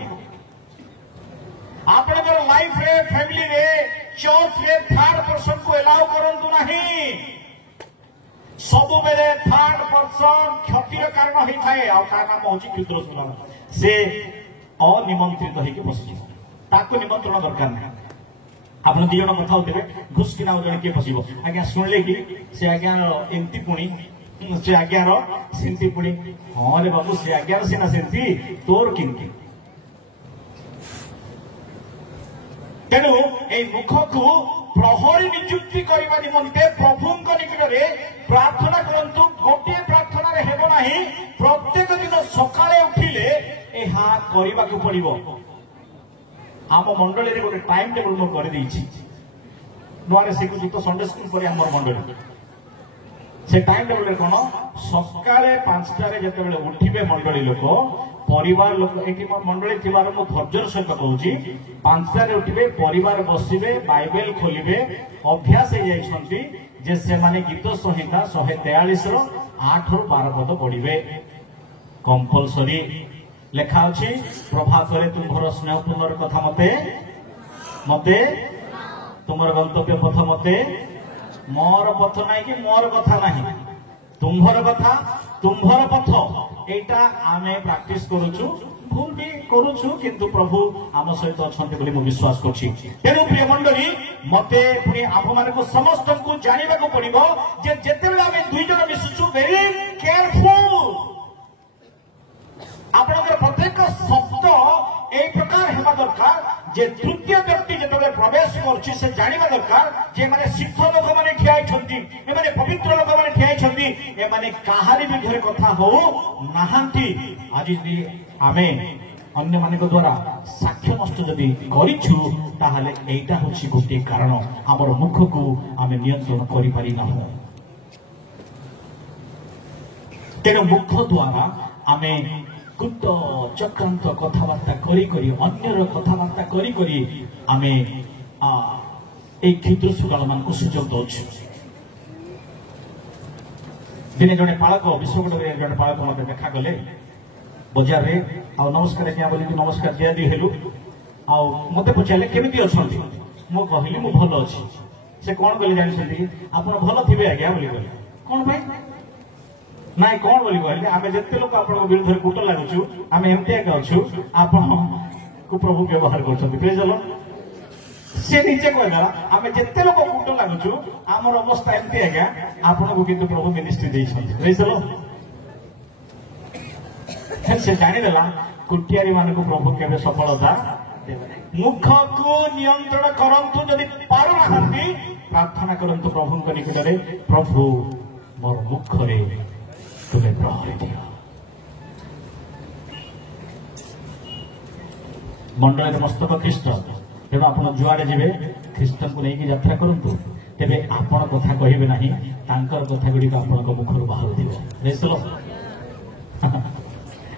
आपनकर लाइफ रे फैमिली रे चर्च रे थर्ड पर्सन को एलाउ करंतु नहीं सब बेले थर्ड पर्सन क्षतिर कारण होई थाए आ ता नाम होची କ୍ଷुद्ର ଶୃଙ୍ଗାର से अनिमंत्रित होई के बसि ताको निमंत्रण दरकार नहीं आप दी जन कथा होते घुस किना जन किए पशिब आज्ञा शुणिले कि से आज्ञार एमती पुणी से आज्ञार सेमती पुणी हाँ रे बाबू से आज्ञार सीना सेमती तोर किंती तेणु ए मुख को प्रहरी नियुक्ति करने निमंते प्रभु निकट में प्रार्थना करंतु गोटे प्रार्थना रे हेबो नाही प्रत्येक दिन सकाळे उठिले एहा करबा को पड़िबो आम मंडली रे गोटे टाइम टेबल मो कर देछि नुआरे शिखुछि तो संडे स्कूल पर हमर मंडली से टाइम टेबल रे कोन सकाळे 5टा रे जते बेले उठिबे मंडली लोक परिवार लोक एकी मंडली थिबार मो धैर्यर सहित कहूछि 5टा रे उठिबे परिवार बसिबे बाइबल खोलिबे अभ्यास हे जाइछंती जे से माने गीत संहिता 143 रो 8 रो 12 पद पढिबे कंपलसरी लेखा अच्छी प्रभात तुम्हार स्नेहपूर्ण कथा मते मते तुम गंतव्य पथ मते मोर पथ ना कि मोर कथा नहीं तुम्हार कथा तुम्हार पथ एटा आमे प्रैक्टिस करूछु भूल भी करूछु किंतु प्रभु आम सहित अच्छे बोली मुझे विश्वास करुछि तेणु प्रिय मंडली मते पुणी आप मानक समस्त को जानवा को पड़ो जे जेतेबेले आमे दुई जन मिसुछु वेरी केयरफुल आपनकर प्रत्येक शब्द एक प्रकार हेबा दरकार जे तृतीय व्यक्ति जेतबे प्रवेश करछि से जानिबा दरकार जे माने सिद्ध लोक माने ठियाई छथि ए माने पवित्र लोक माने ठियाई छथि ए माने काहारी विधर कथा हो नाहांती आज यदि आमे अन्य मानक द्वारा साक्ष्य नष्ट जदि करिछु ताहाले एटा होछि गोटे कारण हमर मुख को आमे नियंत्रण करि पारि ना तेणु मुख द्वारा आमे कुट चक्रांत कथबार्ता करी करी अन्यर कथबार्ता करी करी आमे ए क्षुद्र शृंगार मान को सुजोग दउछु दिने जड़े पालक विश्वकटक जड़े पालक मत देखा गले बजार रे आ नमस्कार क्या बोली नमस्कार दिया दी हेलु आ मत पचारे केमिति अछंती मो कहली मु भल अछि से कोन बोली जानि आपण भल थिबे आज्ञा बोली कहले कोन भाई नाई कौन बोली कहले आमे जत्ते लोक आपण विरुद्ध कूट लागुछु आमे एमते एका अछु आपण को प्रभु व्यवहार करछथि प्रेज द लॉर्ड से नीचे कहला आमे जत्ते लोक कूट लागुछु हमर अवस्था एमते आज्ञा आपण को किंतु प्रभु मिनिस्ट्री देइ छथि प्रेज द लॉर्ड से जानि देला कुटियारी मान को प्रभु केबे सफलता मुख को नियंत्रण करंतु जदि पारु नाहंती प्रार्थना करंतु प्रभु को निकट रे प्रभु मोर मुख रे तुम्हें प्रहरी दिया मंडल मस्तक ख्रीष्ट तेणु आप जुआड़े जी ख्रीष्टन को लेकिन यात्रा करूँ तेरे आपण कथा कहे ना कथा गुड़िक आपण मुखर बाहर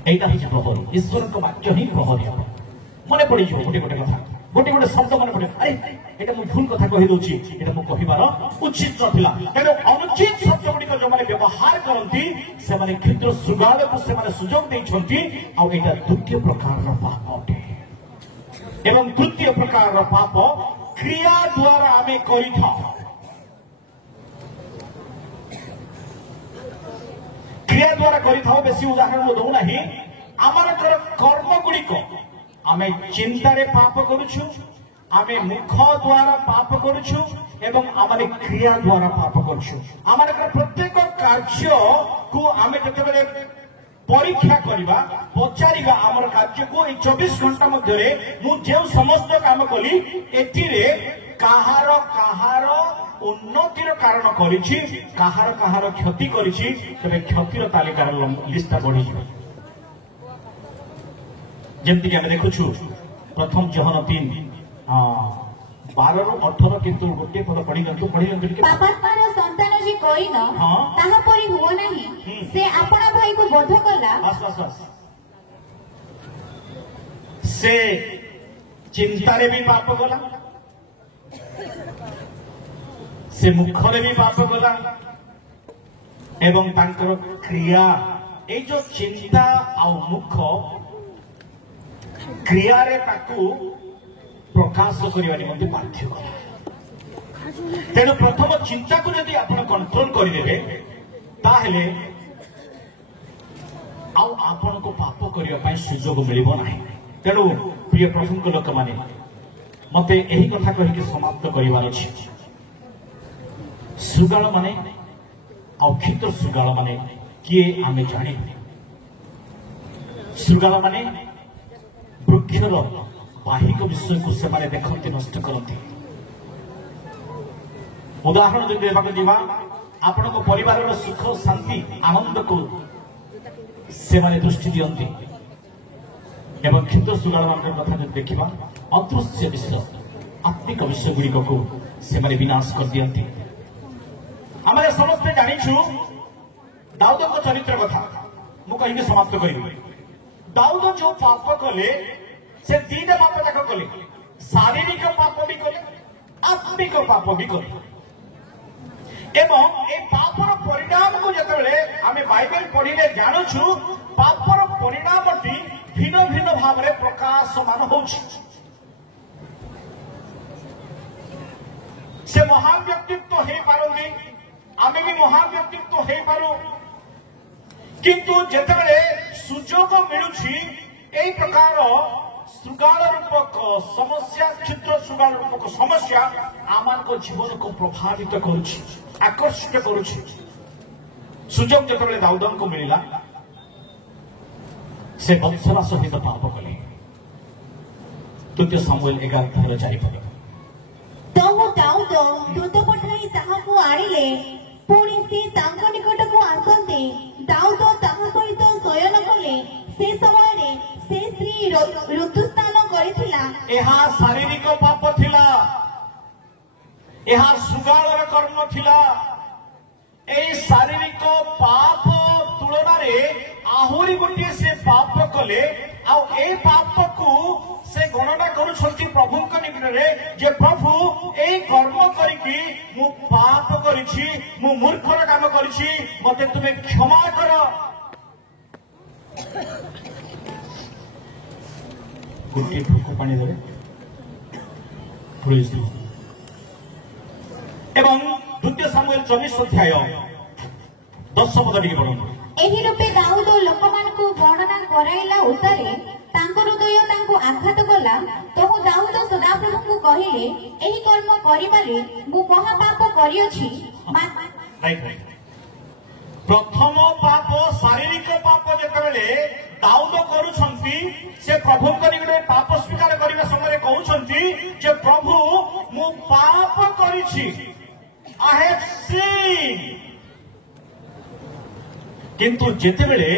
यहीटा हूँ प्रहरी ईश्वर वाक्य ही प्रहरी मन पड़ गोटे गोटे कथा गोटे गोटे शब्द मन पड़े अरे ये मुझे भूल कथा कही दूची ये कहबार उचित नथिला तेणु अनुचित शब्द गुड़िक जो मैंने व्यवहार करती से क्षुद्र श्रृगाल को से सुजोग देइछंती आ एटा द्वितीय प्रकार पाप अटे एवं तृतीय प्रकार पाप क्रिया द्वारा आमे करिथा क्रिया द्वारा करिथा बेसी उदाहरण दउ नाही आमानकर कर्म गुड़िक आमे चिंतारे पाप करूछु आमे मुख द्वारा पाप करूछु एवं आमे क्रिया द्वारा पाप करूछु आमानकर प्रत्येक कार्य को आमे जतेबेले परीक्षा करिबा पचारिबा आमर कार्य को 24 घंटा मध्यरे मु जे समस्त काम कली एतिरे काहार उन्नतिर कारण करिछि काहार क्षति करिछि तबे क्षतिर तालिकार लिस्ट बढ़ी जिवो जेमती कि आमे देखुछु प्रथम जहन 3:12-18 किंतु गोटे पद पढ़ी नतु पापात्मार संतान जे कोई न ताहा परि हो नाही से अपना भाई को बोध कला बस से चिंतारे भी पाप कला से मुखरे भी पाप कला एवं तांकर क्रिया ए जो चिंता आ मुख क्रिया रे ताकू प्रकाश करने निमंते बाध्य कला तेणु प्रथम चिंता को यदि आप कंट्रोल करदे ताहले आपण को पाप करने सुजोग मिल ना तेणु प्रिय प्रभु लोक मैंने मत यही कथा कहीकि समाप्त करार अच्छे श्रृगाल माने क्षुद्र श्रृगाल माने किए आमे जाने श्रृगाल माने वृक्षर बाहिक विषय को से माने देखते नष्ट करते उदाहरण जो देवाक जीवा आपण को परिवार सुख शांति आनंद को से माने दृष्टि दियंती एवं क्षुद्र श्रृगाल मान कथा जो देखा अदृश्य विषय आत्मिक विषय गुड़िक को से माने विनाश कर दियंती आम समस्ते जानिछु दाऊद को चरित्र कथा मु कहीं समाप्त करी दाऊद जो पाप कले से दीटा पाप जाक कले शारीरिक पाप भी कले आत्मिक पाप भी कले एवं ए पापर परिणाम को जतबेले आमे बाइबल पढ़िले जानुछु पापर परिणामटी भिन्न भिन्न भाव में प्रकाशमान होछि से महान व्यक्तित्व हे पारंदी आमे भी महान व्यक्तित्व हे पारो किंतु जतबेले सुजोग मिलुछि एई प्रकार श्रृगाल रूपक समस्या क्षुद्र श्रृगाल रूपक समस्या आमान को जीवन को प्रभावित करुछि आकर्षित करुछि सुजोग जतबेले दाऊदन को मिलिला से बत्सरा सहित पाप कले तृतीय सामुएल 11:4 तो दाऊद दूत पठाई ताहाको आनिले पुणी से तांको निकट को आसंते दाऊद ताहा सहित शयन कले से समय से स्त्री ऋतुस्नान करिथिला एहा शारीरिक पाप थिला एहा श्रृगालर कर्म थिला ए शारीरिक पाप तुलना रे आहुरी गोटे से पाप कले आ ए पाप को से गणना करुछंती प्रभु निकट रे जे प्रभु ए कर्म करिकी मु पाप करिछि मु मूर्खर काम କାମ କରିଛି ମତେ ତୁମେ କ୍ଷମା କର। ଗୋଟିଏ ଠୋକ ପାଣି ଦେବେ ଏବଂ ଦ୍ୱିତୀୟ ସାମୁଏଲ 24 ଅଧ୍ୟାୟ 10 ପଦ ଟିକେ ପଢନ୍ତୁ। ଏହି ରୂପେ ଦାଉଦ ଲୋକମାନଙ୍କୁ ବର୍ଣ୍ଣନା କରାଇଲା ଉତ୍ତାରେ ତାଙ୍କ ହୃଦୟ ତାଙ୍କୁ ଆଘାତ କଲା। ତେଣୁ ଦାଉଦ ସଦାପ୍ରଭୁଙ୍କୁ କହିଲେ, ଏହି କର୍ମ କରିବାରେ ମୁଁ ମହାପାପ କରିଅଛି। ପ୍ରଥମ ପାପ ଶାରୀରିକ ପାପ ଯେତେବେଳେ ଦାଉଦ କରୁଛନ୍ତି, ସେ ପ୍ରଭୁଙ୍କ ନିକଟରେ ପାପ ସ୍ୱୀକାର କରିବା ସମୟରେ କହୁଛନ୍ତି ଯେ ପ୍ରଭୁ ମୁଁ ପାପ କରିଛି, I have sinned। କିନ୍ତୁ ଯେତେବେଳେ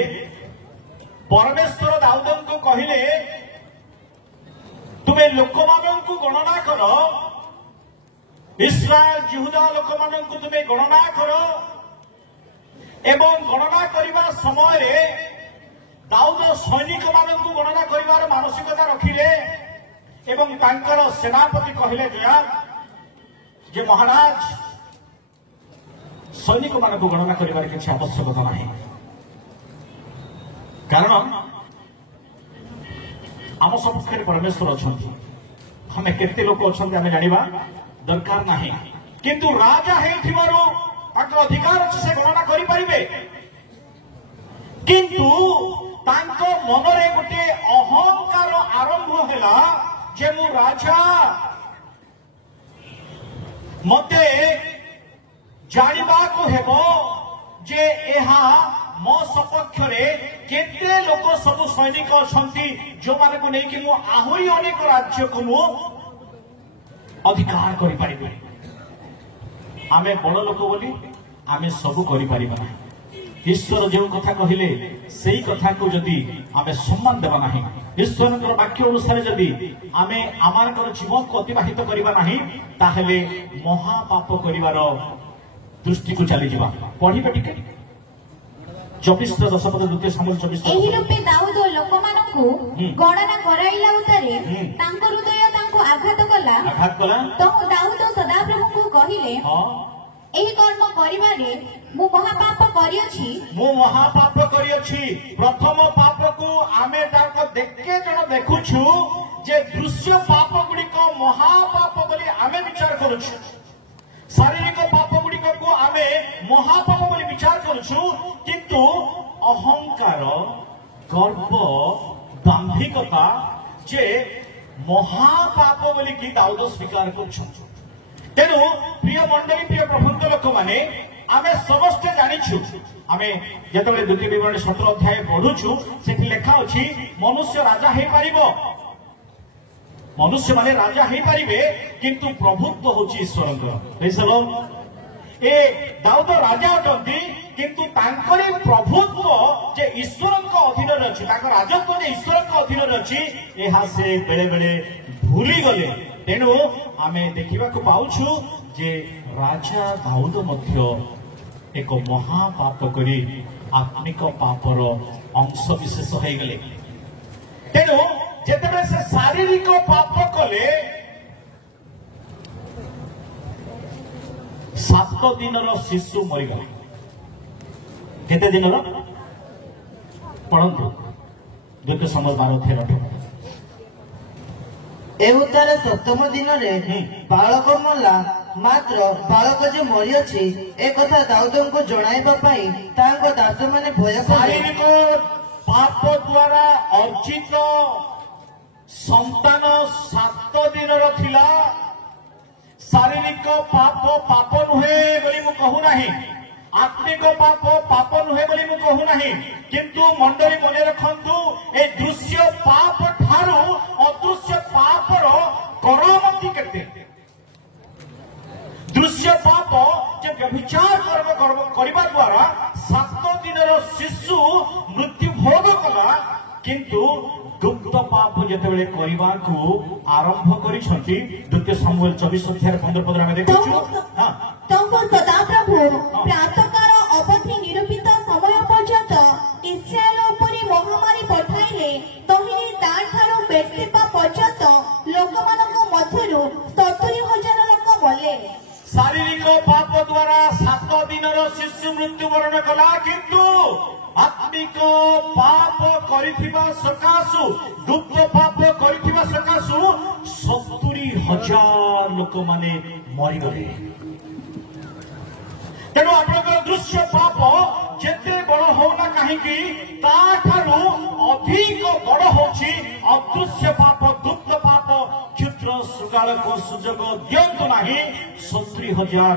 ପରମେଶ୍ୱର ଦାଉଦଙ୍କୁ କହିଲେ ତୁମେ ଲୋକମାନଙ୍କୁ ଗଣନା କର, ଇସ୍ରାଏଲ ଜିହୁଦା ଲୋକମାନଙ୍କୁ ତୁମେ ଗଣନା କର ଏବଂ ଗଣନା କରିବା ସମୟରେ ଦାଉଦ ସୈନିକ ମାନଙ୍କୁ ଗଣନା କରିବାର ମାନସିକତା ରଖିଲେ ଏବଂ ତାଙ୍କର ସେନାପତି କହିଲେ ଯେ ମହାରାଜ ସୈନିକ ମାନଙ୍କୁ ଗଣନା କରିବାର କିଛି ଆବଶ୍ୟକତା ନାହିଁ, କାରଣ ଆମ ସପକ୍ଷରେ ପରମେଶ୍ୱର ଅଛନ୍ତି, ଆମେ କେତେ ଲୋକ ଅଛନ୍ତି ଆମେ ଜାଣିବା ଦରକାର ନାହିଁ। କିନ୍ତୁ ରାଜା ହେଉଥିବାରୁ ତାଙ୍କର ଅଧିକାର ଅଛି, ସେ ଗଣନା କରିପାରିବେ। କିନ୍ତୁ ତାଙ୍କ ମନରେ ଗୋଟିଏ ଅହଙ୍କାର ଆରମ୍ଭ ହେଲା ଯେ ମୁଁ ରାଜା, ମତେ ଜାଣିବାକୁ ହେବ ଯେ ଏହା ମୋ ସପକ୍ଷରେ କେତେ ଲୋକ ସବୁ ସୈନିକ ଅଛନ୍ତି ଯେଉଁମାନଙ୍କୁ ନେଇକି ମୁଁ ଆହୁରି ଅନେକ ରାଜ୍ୟକୁ ମୁଁ ଅଧିକାର କରିପାରିବି। ଆମେ ବଡ଼ ଲୋକ ବୋଲି ଆମେ ସବୁ କରିପାରିବା ନାହିଁ। ଈଶ୍ୱର ଯେଉଁ କଥା କହିଲେ ସେଇ କଥାକୁ ଯଦି ଆମେ ସମ୍ମାନ ଦେବା ନାହିଁ, ଈଶ୍ୱରଙ୍କର ବାକ୍ୟ ଅନୁସାରେ ଯଦି ଆମେ ଆମମାନଙ୍କର ଜୀବନକୁ ଅତିବାହିତ କରିବା ନାହିଁ, ତାହେଲେ ମହାପାପ କରିବାର ଦୃଷ୍ଟିକୁ ଚାଲିଯିବା। ପଢିବେ ଟିକେ 24 10 ପଦ ଦ୍ୱିତୀୟ ସାମୁଏଲ 24। ଏହି ରୂପେ ଦାଉଦ ଲୋକମାନଙ୍କୁ ଗଣନା କରାଇଲା ଉତ୍ତାରେ ତାଙ୍କ ହୃଦୟ ତାଙ୍କୁ ଆଘାତ କଲା। ତେଣୁ ଦାଉଦ ସଦାପ୍ରଭୁଙ୍କୁ କହିଲେ, ଏହି କର୍ମ କରିବାରେ ମୁଁ ମହାପାପ କରିଅଛି। ପ୍ରଥମ ପାପକୁ ଆମେ ତାଙ୍କ କେତେ ଜଣ ଦେଖୁଛୁ ଯେ ଦୃଶ୍ୟ ପାପ ଗୁଡ଼ିକ ମହାପାପ ବୋଲି ଆମେ ବିଚାର କରୁଛୁ, ଶାରୀରିକ ପାପ ଗୁଡ଼ିକକୁ ଆମେ ମହାପାପ ବୋଲି ବିଚାର କରୁଛୁ। କିନ୍ତୁ ଅହଙ୍କାର, ଗର୍ବ, ଦାମ୍ଭିକତା ଯେ ମହାପାପ ବୋଲିକି ଦାଉଦ ସ୍ୱୀକାର କରୁଛନ୍ତି। ତେଣୁ ପ୍ରିୟ ମଣ୍ଡଳୀ, ପ୍ରିୟ ପ୍ରଭୁଙ୍କ ଲୋକମାନେ, ଆମେ ସମସ୍ତେ ଜାଣିଛୁ, ଆମେ ଯେତେବେଳେ ଦ୍ୱିତୀୟ ବିବରଣୀ 17 ଅଧ୍ୟାୟ ପଢୁଛୁ ସେଠି ଲେଖା ଅଛି ମନୁଷ୍ୟ ରାଜା ହେଇପାରିବ, ମନୁଷ୍ୟମାନେ ରାଜା ହେଇପାରିବେ, କିନ୍ତୁ ପ୍ରଭୁତ୍ୱ ହଉଛି ଈଶ୍ୱରଙ୍କର। ଏ ଦାଉଦ ରାଜା ଅଟନ୍ତି, କିନ୍ତୁ ତାଙ୍କରି ପ୍ରଭୁତ୍ୱ ଯେ ଈଶ୍ୱରଙ୍କ ଅଧୀନରେ ଅଛି, ତାଙ୍କ ରାଜତ୍ୱ ଯେ ଈଶ୍ୱରଙ୍କ ଅଧୀନରେ ଅଛି, ଏହା ସେ ବେଳେ ବେଳେ ଭୁଲିଗଲେ। ତେଣୁ ଆମେ ଦେଖିବାକୁ ପାଉଛୁ ଯେ ରାଜା ଦାଉଦ ମଧ୍ୟ ଏକ ମହାପାପ କରି ଆତ୍ମିକ ପାପର ଅଂଶ ବିଶେଷ ହେଇଗଲେ। ତେଣୁ ଯେତେବେଳେ ସେ ଶାରୀରିକ ପାପ କଲେ, 7 ଦିନର ଶିଶୁ ମରିଗଲା। କେତେ ଦିନର ପଢନ୍ତୁ, ଦ୍ୱିତୀୟ ସାମୁଏଲ 12:8। ଏ ଉତ୍ତାରେ 7ମ ଦିନରେ ବାଳକ ମଲା, ମାତ୍ର ବାଳକ ଯେ ମରିଅଛି ଏ କଥା ଦାଉଦଙ୍କୁ ଜଣାଇବା ପାଇଁ ତାଙ୍କ ଦାସମାନେ ଭୟ କଲେ। ଶାରୀରିକ ପାପ ଦ୍ୱାରା ଅର୍ଜିତ ସନ୍ତାନ 7 ଦିନର ଥିଲା। ଶାରୀରିକ ପାପ ପାପ ନୁହେଁ ବୋଲି ମୁଁ କହୁନାହିଁ, ଆତ୍ମିକ ପାପ ପାପ ନୁହେଁ ବୋଲି ମୁଁ କହୁନାହିଁ, କିନ୍ତୁ ମଣ୍ଡଳୀ ମନେ ରଖନ୍ତୁ, ଏ ଦୃଶ୍ୟ ପାପ ଠାରୁ ଅଦୃଶ୍ୟ ପାପର କରାମତି କେତେ। ଦୃଶ୍ୟ ପାପ ଯେ ବ୍ୟଭିଚାର କରିବା ଦ୍ୱାରା 7 ଦିନର ଶିଶୁ ମୃତ୍ୟୁ ଭୋଗ କଲା, କିନ୍ତୁ ଗୁପ୍ତ ପାପ ଯେତେବେଳେ କରିବାକୁ ଆରମ୍ଭ କରିଛନ୍ତି, ଦ୍ୱିତୀୟ ସାମୁଏଲ 24 ଅଧ୍ୟାୟ 15 ପଦରେ ଆମେ ଦେଖୁଛୁ। ତାଙ୍କୁ ସଦାପ୍ରଭୁ ପ୍ରାତଃକାଳ ଅବଧି ନିରୂପିତ ସମୟ ପର୍ଯ୍ୟନ୍ତ ଇସ୍ରାଏଲ ଉପରେ ମହାମାରୀ ପଠାଇଲେ। ତହିଁରେ ତାଠାରୁ ବେର୍ଷେବା ପର୍ଯ୍ୟନ୍ତ ଲୋକମାନଙ୍କ ମଧ୍ୟରୁ 70,000 ଲୋକ ମଲେ। ଶାରୀରିକ ପାପ ଦ୍ୱାରା 7 ଦିନର ଶିଶୁ ମିଳିଗଲା, କିନ୍ତୁ आत्मिक पाप करिथिबा सकाशु गुप्त पाप करिथिबा सकाशु 70,000 लोक माने मरी गले। तेणु आपणकर दृश्य पाप जेते बड़ होना कहीं ताठारू अधिक बड़ होची अदृश्य पाप, गुप्त पाप। क्षुद्र श्रृगाल को सुजोग दियंतु नाही। 70,000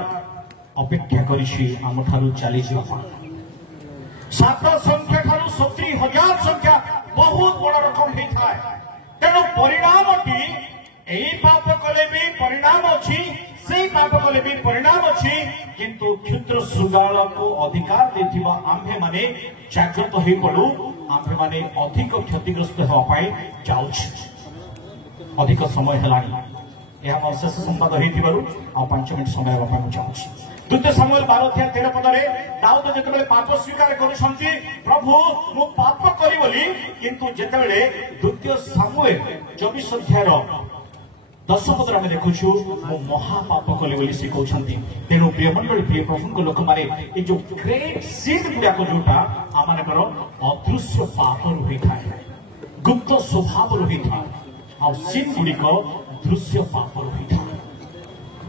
अपेक्षा करिछि आमठारू चली जिवा। 7 संख्या ठारू 70,000 संख्या बहुत बड़ रकम होता है। तेणु परिणामटी यही पाप कले भी परिणाम अच्छी, से पाप कले भी परिणाम अच्छी, किंतु क्षुद्र श्रृगाल को अधिकार देथिबा आम्भे माने जागृत हो पड़ू। आम्भे माने अधिक क्षतिग्रस्त होवाई जाउछ। अधिक समय हेलानी यह अशेष संवाद होइतिबारु आ 5 मिनिट समय रखा चाहूँ। द्वितीय सामुएल 12:13 पदरे दाऊद जेतेबेले पाप स्वीकार करुछंती, प्रभु मु पाप करी बोली, किंतु जेतेबेले द्वितीय सामुएल 24 अध्यायर 10 पदर आम देखुछु मु महापाप कली बोली से कहउछंती। तेणु प्रिय मंडली, प्रिय प्रभु लोक माने ए जो ग्रेट सिन गुडा को जोटा आमानकर अदृश्य पाप रही थाए, गुप्त स्वभाव रही था, आ सिन गुडी को दृश्य पाप रही था।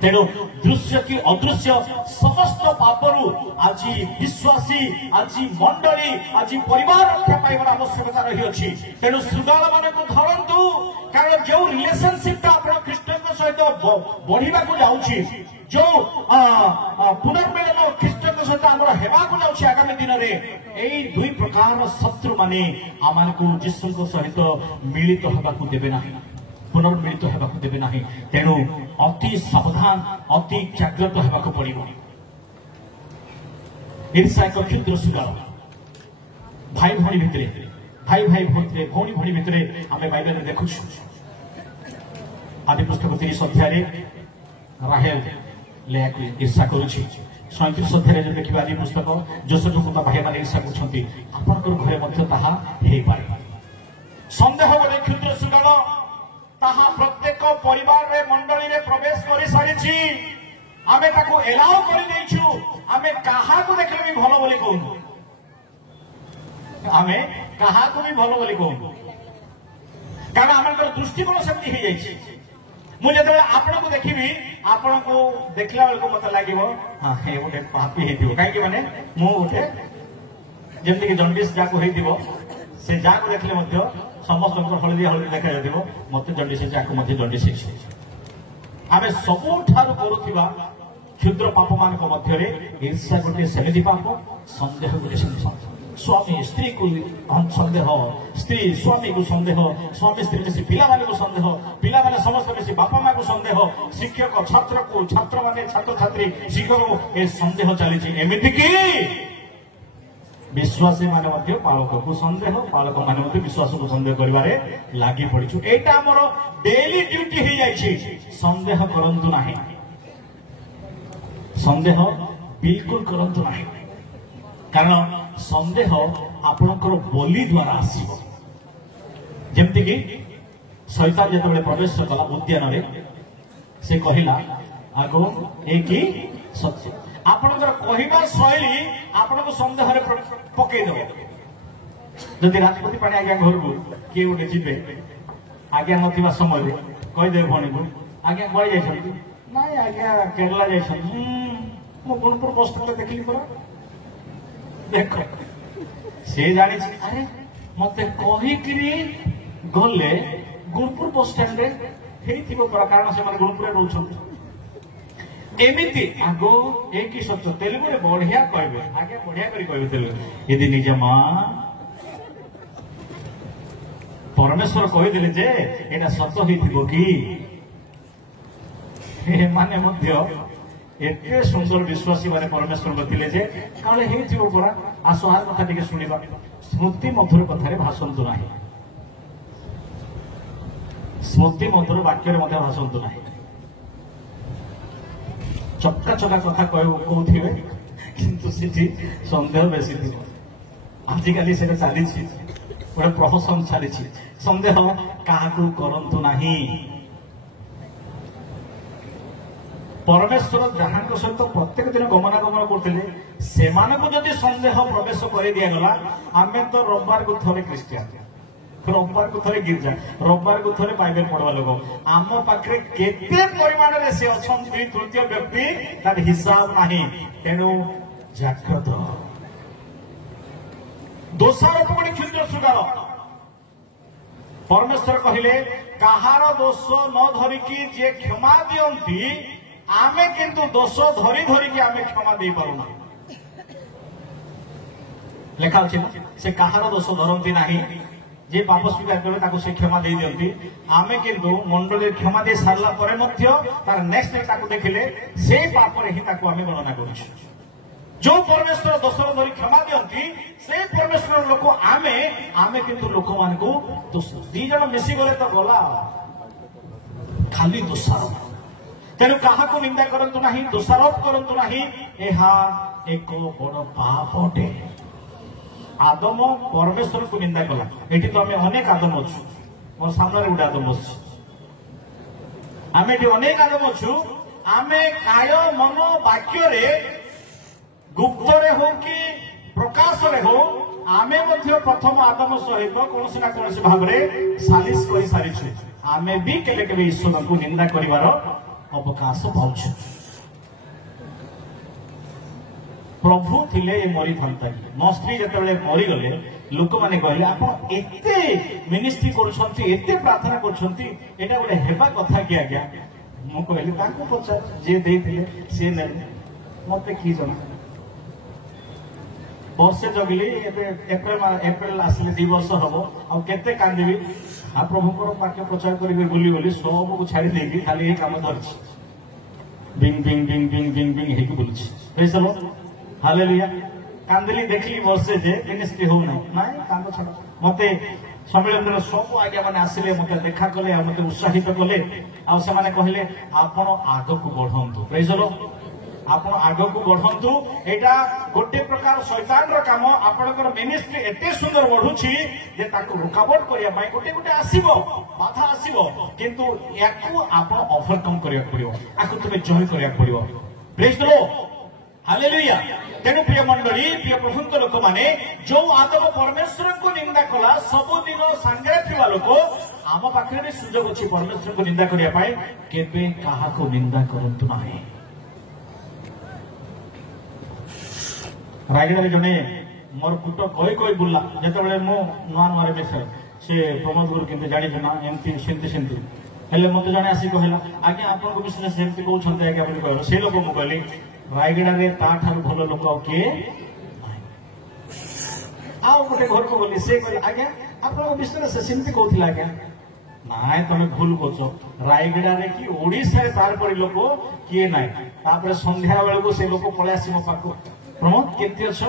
तेणु दृश्य की अदृश्य समस्त पापरू आज विश्वासी, आज मंडली, आज परिवार रक्षा पाइबार आवश्यकता रही अछि। तेणु श्रृगाल मान को धरंतु, कारण जो रिलेशनशिप आप ख्रीष्ट सहित बढ़िबा को जाउछि, जो पुनर्मिलन ख्रीष्ट सहित आमर हेबा को जाउछि आगामी दिन रे, एई दुई प्रकार शत्रु माने आमान को यीशु सहित मिलित होबा को देबे नाही, पुनर्मिलित होगा देवे ना। तेणु अति सावधान, अति जागृत होगा पड़ो। ईर्षा एक क्षुद्र श्रृगाल, भाई भाई भितर, भाई भाई भितर, भौणी भौणी भितर आम बाइबल में देखु। आदि पुस्तक 30 अध्याय राहेल लेया को ईर्षा करुछि। 37 अध्याय जो देखिबा आदि पुस्तक जोसेफ को भाई माने ईर्षा करछंती, आपनकर घरे मध्ये ताहा हेई पारे। संदेह बोले क्षुद्र श्रृगाल ताहा प्रत्येक परिवार रे मंडली रे प्रवेश कर सारी। आमे ताको एलाउ कर देछु। आमे काहा को देखले भी भलो बोली कहू, आमे काहा को भी भलो बोली कहू, कारण आमर दृष्टिकोण सेमती हो जाइछि। मु जते आपण को देखिबी, आपण को देखला बेल को मत लागिवो हां हे ओटे पापी हेतिबो, काहे कि माने मु ओटे जेमति कि जंडिस जाको हेतिबो, से जाको देखले मध्य समस्त हलदिया हलदी देखा जाए मत जंडिस जंडिस। आम सबुठार करुवा क्षुद्र पाप मान मध्य ईर्षा गोटे सेमिति पाप, संदेह गोटे स्वामी स्त्री को संदेह, स्त्री स्वामी को संदेह, स्वामी स्त्री बेसी पिला को संदेह, पिला माने समस्त बेसी बापा माँ को संदेह, शिक्षक छात्र को, छात्र माने छात्र छात्री शिक्षक को ए संदेह चली। एमती कि विश्वासी माने मध्य पालक को संदेह, पालक माने मध्य विश्वास को संदेह करिवारे लागि पड़िछु। एटा हमर डेली ड्यूटी हे जाइछि। संदेह करंतु नाही, संदेह बिल्कुल करंतु नाही, कारण संदेह आपनकर बोली द्वारा आसीबो। जेमति कि शैतान जेतबेले प्रवेश कला उद्यान रे, से कहिला आगो एकी सत्य। आपनकर कहिबा शैली आपनको संदेह रे पकई देबो। जदि राष्ट्रपति पाणी आज्ञा घर को किए गोटे जीवे, आज्ञा नथिबा समय रे कहि देबो भणी को आज्ञा कहि जाइछन, नाइ आज्ञा केरला जाइछन, मो गुणपुर बस स्टैंड देखली परा, देखो से जानि अरे मते कहि कि गले गुणपुर बस स्टैंड रे हेइथिबो परा, कारण से माने गुणपुर रे रहउछन। एमिति आगो एक ही सत्य तेलुगु रे बढ़िया कहबे, आगे बढ़िया करी कहबे तेलुगु। यदि निज मां परमेश्वर कहि देले जे एटा सत्य होइथिबो कि, हे माने मध्य एते सुंदर विश्वासी माने परमेश्वर बतिले जे काले हेइथिबो परा। आसो आर कथा टिके सुनिबा, स्मृति मधुर कथारे भाषंतु नाही, स्मृति मधुर वाक्य रे मध्य भाषंतु नाही। चक्का चका कथा कहूथे किंतु सेठी संदेह बेसी थी। आजिकाली से चली गोटे प्रहसन चली संदेह क्या करंतु नाही। परमेश्वर जहाँ सहित प्रत्येक दिन गमनागमन करते से सन्देह प्रवेश कर दिगला आम तो रविवार को थे क्रिस्टियान रविवार को थे गिर्जा रविवार को थे बाइबल पढ़वा लोक आम पाखे केते परिमाण से अच्छा तृतीय व्यक्ति तार हिसाब नहीं तेणु जाग्रत दोषारोप बड़ी क्षुद्र श्रृगाल परमेश्वर कहले कहार दोष न धरिकी जे क्षमा दियंती आमे किंतु दोष धरी धरिकी आमे क्षमा दे पारुना लेखा अछि से कहार दोष धरती नाही जे पाप स्वीकार करे से क्षमा दे दियंती आमे किंतु मंडली क्षमा दे सारला परे मध्य तार नेक्स्ट डे ताको देखिले से पाप रे ही ताको आमे गणना करूछु जो परमेश्वर दोष धरी क्षमा दियंती से परमेश्वर लोक आमे आमे किंतु लोक मान को दोष दी जण मिसी गले तो गला खाली दोषारोप तेणु क्या निंदा करंतु नहीं दोषारोप करंतु नहीं एहा एक बड़ पाप अटे आदम परमेश्वर को निंदा कला ये तो आम अनेक आदम अच्छु मोर सामने गोटे आदम बस आम ये अनेक आदम अच्छु आम काय मन वाक्य गुप्त हो कि प्रकाश हो आम प्रथम आदम सहित कौन ना कौन भाव में सालिश कर सारी आम भी केले केले ईश्वर को निंदा कर अवकाश पाउछ प्रभु थिले मरी था मो स्त्री जिते मरीगले लोक मैंने कहले आप एते मिनिस्ट्री करुछंती एते प्रार्थना करुछंती एटा गोटे हेबा कथा कि आज्ञा मु कहली ताको पचार जे देथिले से नै मते की जण वर्षे जगली एप्रिल आसले 2 वर्ष हम आ केते कांदिबी आ प्रभुकर वाक्य प्रचार करी बोली बोली सब को छाड़ी देकी खाली ये काम धरछि बिंग बिंग बिंग बिंग बिंग बिंग हेकी बोलछि प्रेज द लॉर्ड हालेलुया कांदली देखली वर्षे जे मिनिस्ट्री हो नाही कांद छड मते सम्मेलन सब आज्ञा माने आसिले मते देखा कले आ मते उत्साहित कले आ से माने कहले आपण आगो को बढ़ंतु प्रेज द लॉर्ड आपण आगो को बढ़ंतु एटा गोटे प्रकार शैतान रो काम आपनकर मिनिस्ट्री एते सुंदर बढ़ुछि जे ताको रुकावट करिया पई गोटे गोटे आसीबो बाधा आसीबो किंतु याकू आपण ओवरकम करिया पड़िबो आकू तमे जय करिया पड़िबो प्रेज द लॉर्ड हालेलुया तेणु प्रिय मंडली प्रिय प्रभुंक लोक माने जो आदम परमेश्वर को निंदा कला सबुदिन सांगे थिबा लोक आम पाखरे भी सुजोग अछि परमेश्वर को निंदा करिया पाए केबे काहा को निंदा करंतु नाही रायगढ़ जने मोर पुट कई कई बुला जिते मु नुआ नुआ मिसे से प्रमोद गुरु किंतु जानी ना एमती सेमती सेमती हेले मत जने आसी कहला आज्ञा आपन विषय सेमती कहउछन्ते आज्ञा बोली कहलो से लोक मु कहली रायगढ़ रे ता ठार भल लोक किए आओ गोटे घर को बोली से कहले आज्ञा आपन विषय से सेमती कहउथिला आज्ञा नाय तमे भूल कोचो रायगढ़ रे कि ओडिसा रे तार परी लोक किए नाय तापर संध्या बेले को से लोक पळे आसी मो पाको प्रमोद केते अछ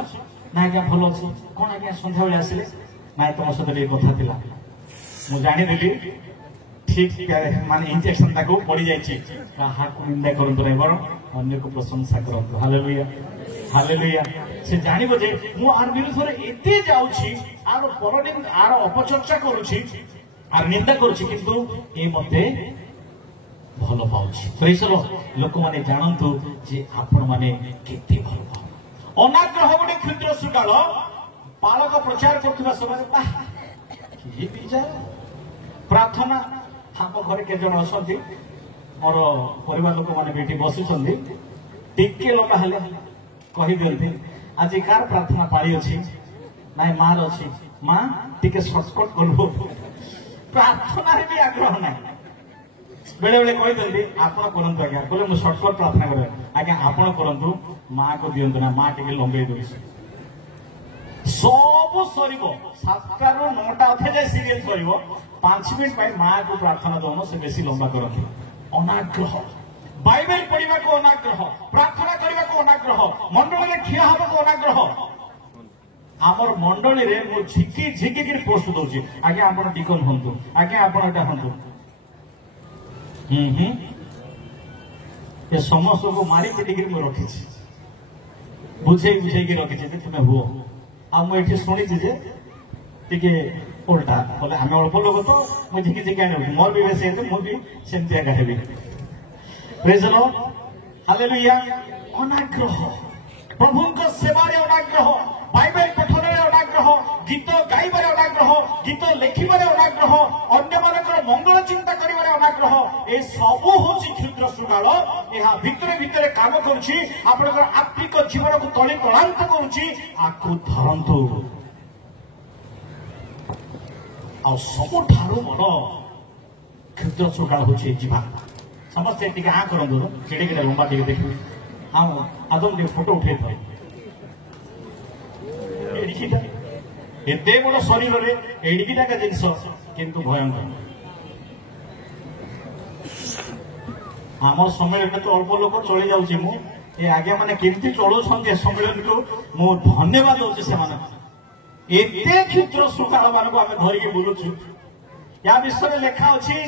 ना आज्ञा भल अछि कोन आज्ञा संध्या बेले आसिले नाय तुम सहित एक कथा थिला मु जानि देली ठीक माने इंजेक्शन ताको पड़ी जायछि काहा को निंदा करंतु नै बर अन्य को प्रशंसा करंतु हालेलुया हालेलुया से जानिबो जे मु आर विरुद्ध रे एते जाउछि आर परनिंद आर अपचर्चा करूछि आर निंदा करूछि किंतु ए मध्ये भलो पाउछि प्रेज लॉर्ड लोक माने जानंतु जे आपण माने केते भलो पाउ अनाग्रह गोटे क्षुद्र श्रृगाल बालक प्रचार करथुवा समय कि विचार प्रार्थना हम घर के जन असंती मोर परिवार लोक मैंने बेटी बसुंट टिके लोक हेले कही दिखती आज कार प्रार्थना पाड़ी अच्छी ना मार अच्छी माँ टिके सर्टकट करू प्रार्थना भी आग्रह ना बेले बेले कही दिखती आपड़ करतु आज्ञा बोले मुझे सर्टकट प्रार्थना कर आज्ञा आपड़ करूँ माँ को दिंतु ना माँ टे लंबे दे सब सर 7 ରୁ 9ଟା अधे जाए सीरियल सर 5 मिनट माँ को प्रार्थना दौन से बेसी लंबा करती अनाग्रह बाइबल पढ़ा को अनाग्रह प्रार्थना करने को अनाग्रह मंडल में ठिया हवा को अनाग्रह आमर मंडली रे मु झिकी झिकी पोस्ट दौची आज्ञा आप डिकन हूँ आज्ञा आपटा हूँ ये समस्त को मारी पिटिक रखी बुझे बुझे रखी तुम्हें हुआ आ मुझे शुणी टे उल्टा बोले आम अल्प लोक तो मुझे झिकी झिकी आने मोर भी बेसी मुझे सेमती आगे हेबी प्रेज लॉर्ड हालेलुया अनाग्रह प्रभुଙ୍କ सेवारे अनाग्रह बाइबल पठनरे अनाग्रह गीत गाइबारे अनाग्रह गीत लेखिबारे अनाग्रह अन्य मानकर मंगल चिंता करिबारे अनाग्रह ए सब होची क्षुद्र शृगाल एहा भितरे भितरे काम करूची आपनकर आत्मिक जीवन को तळी कलांत करूची आकु धरंतु आ सबठारु बड़ क्षुद्र शृगाल होची जीवा समस्त टिके आ करंदु केडे केडे लंबा टिके देखिबे हाँ आदम टे फोटो उठे था एते बड़ शरीर रे एडिकिटा का जिनस किंतु भयंकर आम सम्मेलन तो अल्प लोक चली जाऊँ मु ए आज्ञा माने केमती चलुछन्ते सम्मेलन को मु धन्यवाद दउछि से माने एते क्षुद्र शृगाल मान को आमे धरिके बुलुछु या विषय लेखा अछि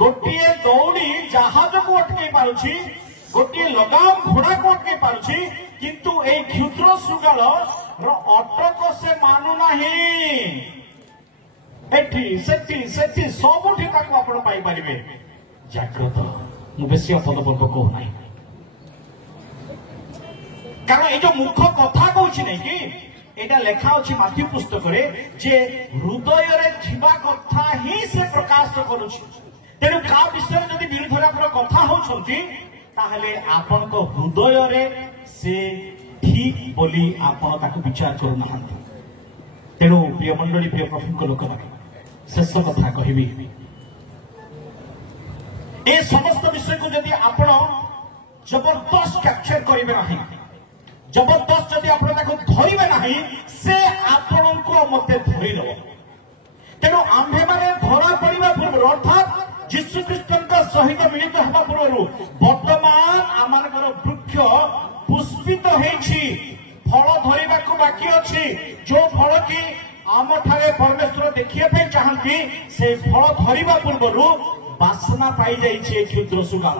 गोटिए दौड़ी जहाज को अटके पारुछि गोटे लगाम घोड़ा को अटके पारुछि किंतु ए क्षुद्र शृगाल अटक से मानु नाही एठी सेठी सबुठी ताको आपण पाई परिबे जाग्रत मु बेसी पदपर्व कहू नाही कारण ए जो मुख्य कथा कहूछि नै कि एटा लेखा अछि माथ्यू पुस्तक रे जे हृदय रे थिबा कथा ही से प्रकाश करूछि तेनु का विषय जदि विरुद्ध आपण कथा होछंती ताहले आपण को हृदय रे से ठीक बोली आपण ताको विचार करू नाहंती तेनु प्रिय मंडली प्रिय प्रभु को लोक शेष कथा कहबी ए समस्त विषय को यदि आपण जबरदस्त कैप्चर करिवे नाही जबरदस्त यदि आपण ताको धरिवे नाही से आपण को मते धरि दो तेनु आम्भे माने धरा पड़िबा पूर्व अर्थात जीशु ख्रीष्टଙ୍କ सहित मिलित हेबा पूर्व वर्तमान आमानकर वृक्ष पुष्पित हेछि फल धरिबाकू बाकी अछि जो फल की आम ठारे परमेश्वर देखिया पे चाहंती से फल धरिबा पूर्व बासना पाई जाइछे क्षुद्र शृगाल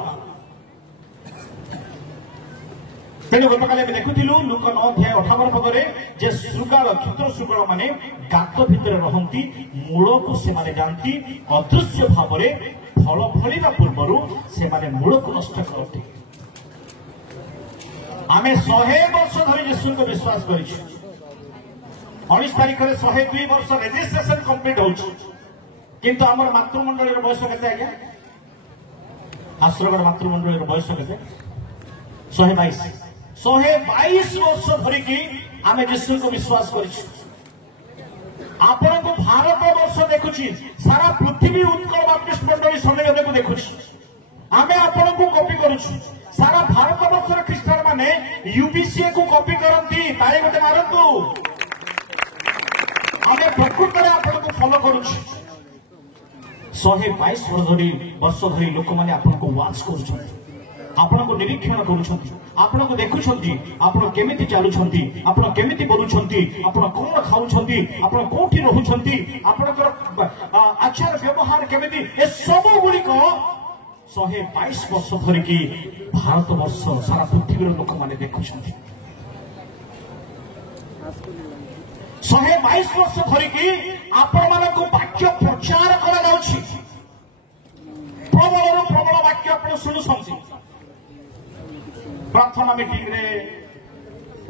तेणु गतकाले देखुथिलु लूका 9 अध्याय 58 पदरे जे शृगाल क्षुद्र शृगाल माने गात भितर रहंती मूल को से माने जानती अदृश्य भावरे फल फलिबा पूर्वरु से माने मूल को नष्ट करती आमे 100 वर्ष धरि यीशु को विश्वास करिछु 19 तारिख रे 102 वर्ष रजिस्ट्रेशन कंप्लीट होछु किंतु हमर मातृमंडली रो बयस केते आज्ञा आश्रगढ़ मातृमंडली रो बयस केते 122 वर्ष धरिकी आम जीशु को विश्वास करिछु आपण को भारत वर्ष देखुछि सारा पृथ्वी उत्कल बाप्टिस्ट मंडली सम्मेलन को देखुछि आमे आपण को कॉपी करूछु सारा भारत वर्ष ख्रीस्टान माने यूबीसी को कॉपी करंती तारे गोटे मारंतु आमे प्रकृत रे आपण को फॉलो करूछु 122 वर्ष धरि लोक माने आपण को वाच करूछु आपण को निरीक्षण करूछंती आपण को देखुछंती आपण केमिति चालुछंती आपण केमिति बोलुछंती आपण कोन खाउछंती आपण कोठी रहुछंती आपण आचार व्यवहार केमिति ए सब गुडी को 122 वर्ष धरि की भारत वर्ष सारा पृथ्वी लोक माने देखुछंती 122 वर्ष धरि की आपण मान को वाक्य प्रचार करा जाउछि प्रबल वाक्य आपण सुनुछंती प्रार्थना मीटिंग रे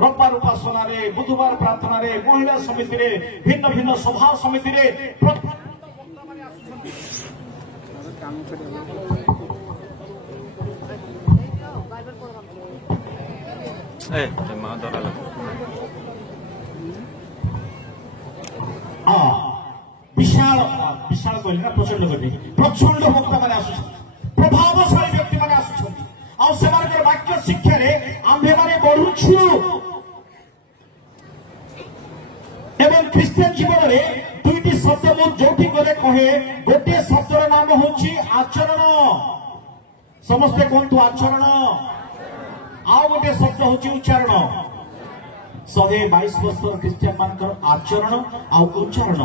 रविवार उपासना रे बुधवार प्रार्थना रे महिला समिति रे भिन्न भिन्न सभा समिति रे विशाल विशाल कहली ना प्रचंड कहली प्रचंड भक्त माने आसु प्रभावशाली व्यक्ति माने आसु और सेमानकर वाक्य शिक्षा रे आम्भे माने बढ़ुछु एवं ख्रीस्टियन जीवन रे दुईटी शब्द मु जोठी करे कहे गोटे शब्दर नाम होछि आचरण समस्ते कहतु आचरण आउ गोटे शब्द होछि उच्चारण 122 वर्ष ख्रीस्टियन मानकर आचरण आउ उच्चारण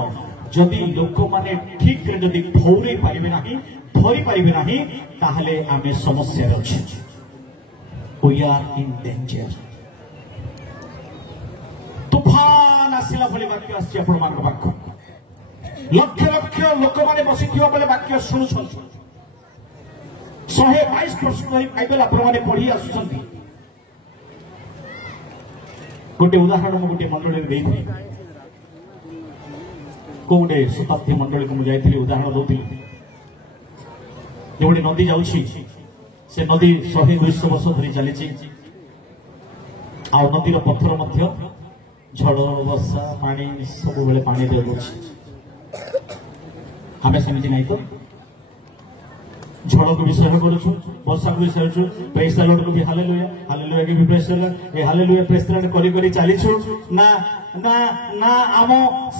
जदि लोक माने ठीक रे जदि ठौरे पारिबे नाही धरी पारिबे नाही ताहले आमे समस्या रे अछि we are in danger तूफान आसिला भली वाक्य आसी आपण मान पाखु लक्ष लक्ष लोक माने बसिथिबा बेले वाक्य सुनुछन 122 वर्ष धरी बाइबल आपण माने पढ़ी आसुछंती गोटे उदाहरण मु गोटे मंडली देइथि कोडे शताब्दी मंडली को मु जाइथिली उदाहरण दोथि जो गोटे नदी जाउछि से नदी 100-200 वर्ष धरी चली आ नदीर पत्थर मध्य झड़ वर्षा पानी सब बेले पानी दे आम सेमती नहीं तो झड़ को विषय करूँ वर्षा को विषय प्रेस द लॉर्ड को भी हालेलुया हालेलुया के भी press the Lord A hallelujah press the Lord करी करी चलीछु ना ना ना आम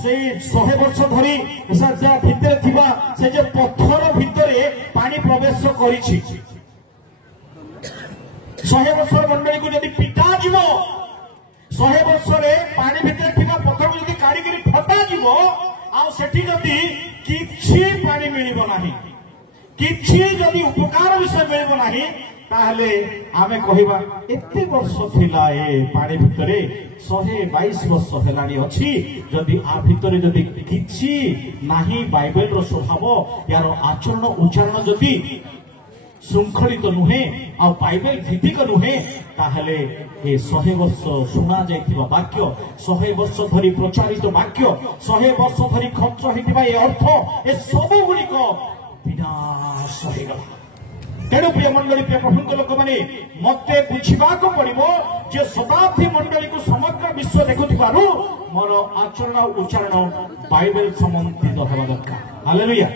से 100 वर्ष धरी जा भितर थिबा से जे पत्थर भितरे पानी प्रवेश करिछि 100 वर्ष मंडली को यदि पिटा जीवो 100 वर्ष रे पानी भितर थिबा पत्थर को यदि काढ़ी करी फटा जीवो आ सेठी जदि किछि पानी मिलिबो नाही किछि जदि उपकार विषय मिलिबो नाही ताहले आमे कहिबा एते वर्ष थिला ए पानी भितरे 122 वर्ष हेलानी अछि जदि आ भितरे जदि किछि नाही बाइबल रो स्वभाव यार आचरण उच्चारण जदि श्रृंखलित नुहे आ बाइबल भित्तिक नुहे ताहले ए 100 वर्ष सुना जाइथिबा वाक्य 100 वर्ष धरी प्रचारित वाक्य 100 वर्ष धरी खर्च होइथिबा ए अर्थ ए सब गुड़िक विनाश होइगला तेणु प्रिय मंडली प्रिय प्रभु लोक मैंने मत बुझा पड़ो जे शताब्दी मंडली को समग्र विश्व देखुथिबारु मोर आचरण उच्चारण बाइबल संबंधित होगा दरकार हालेलुया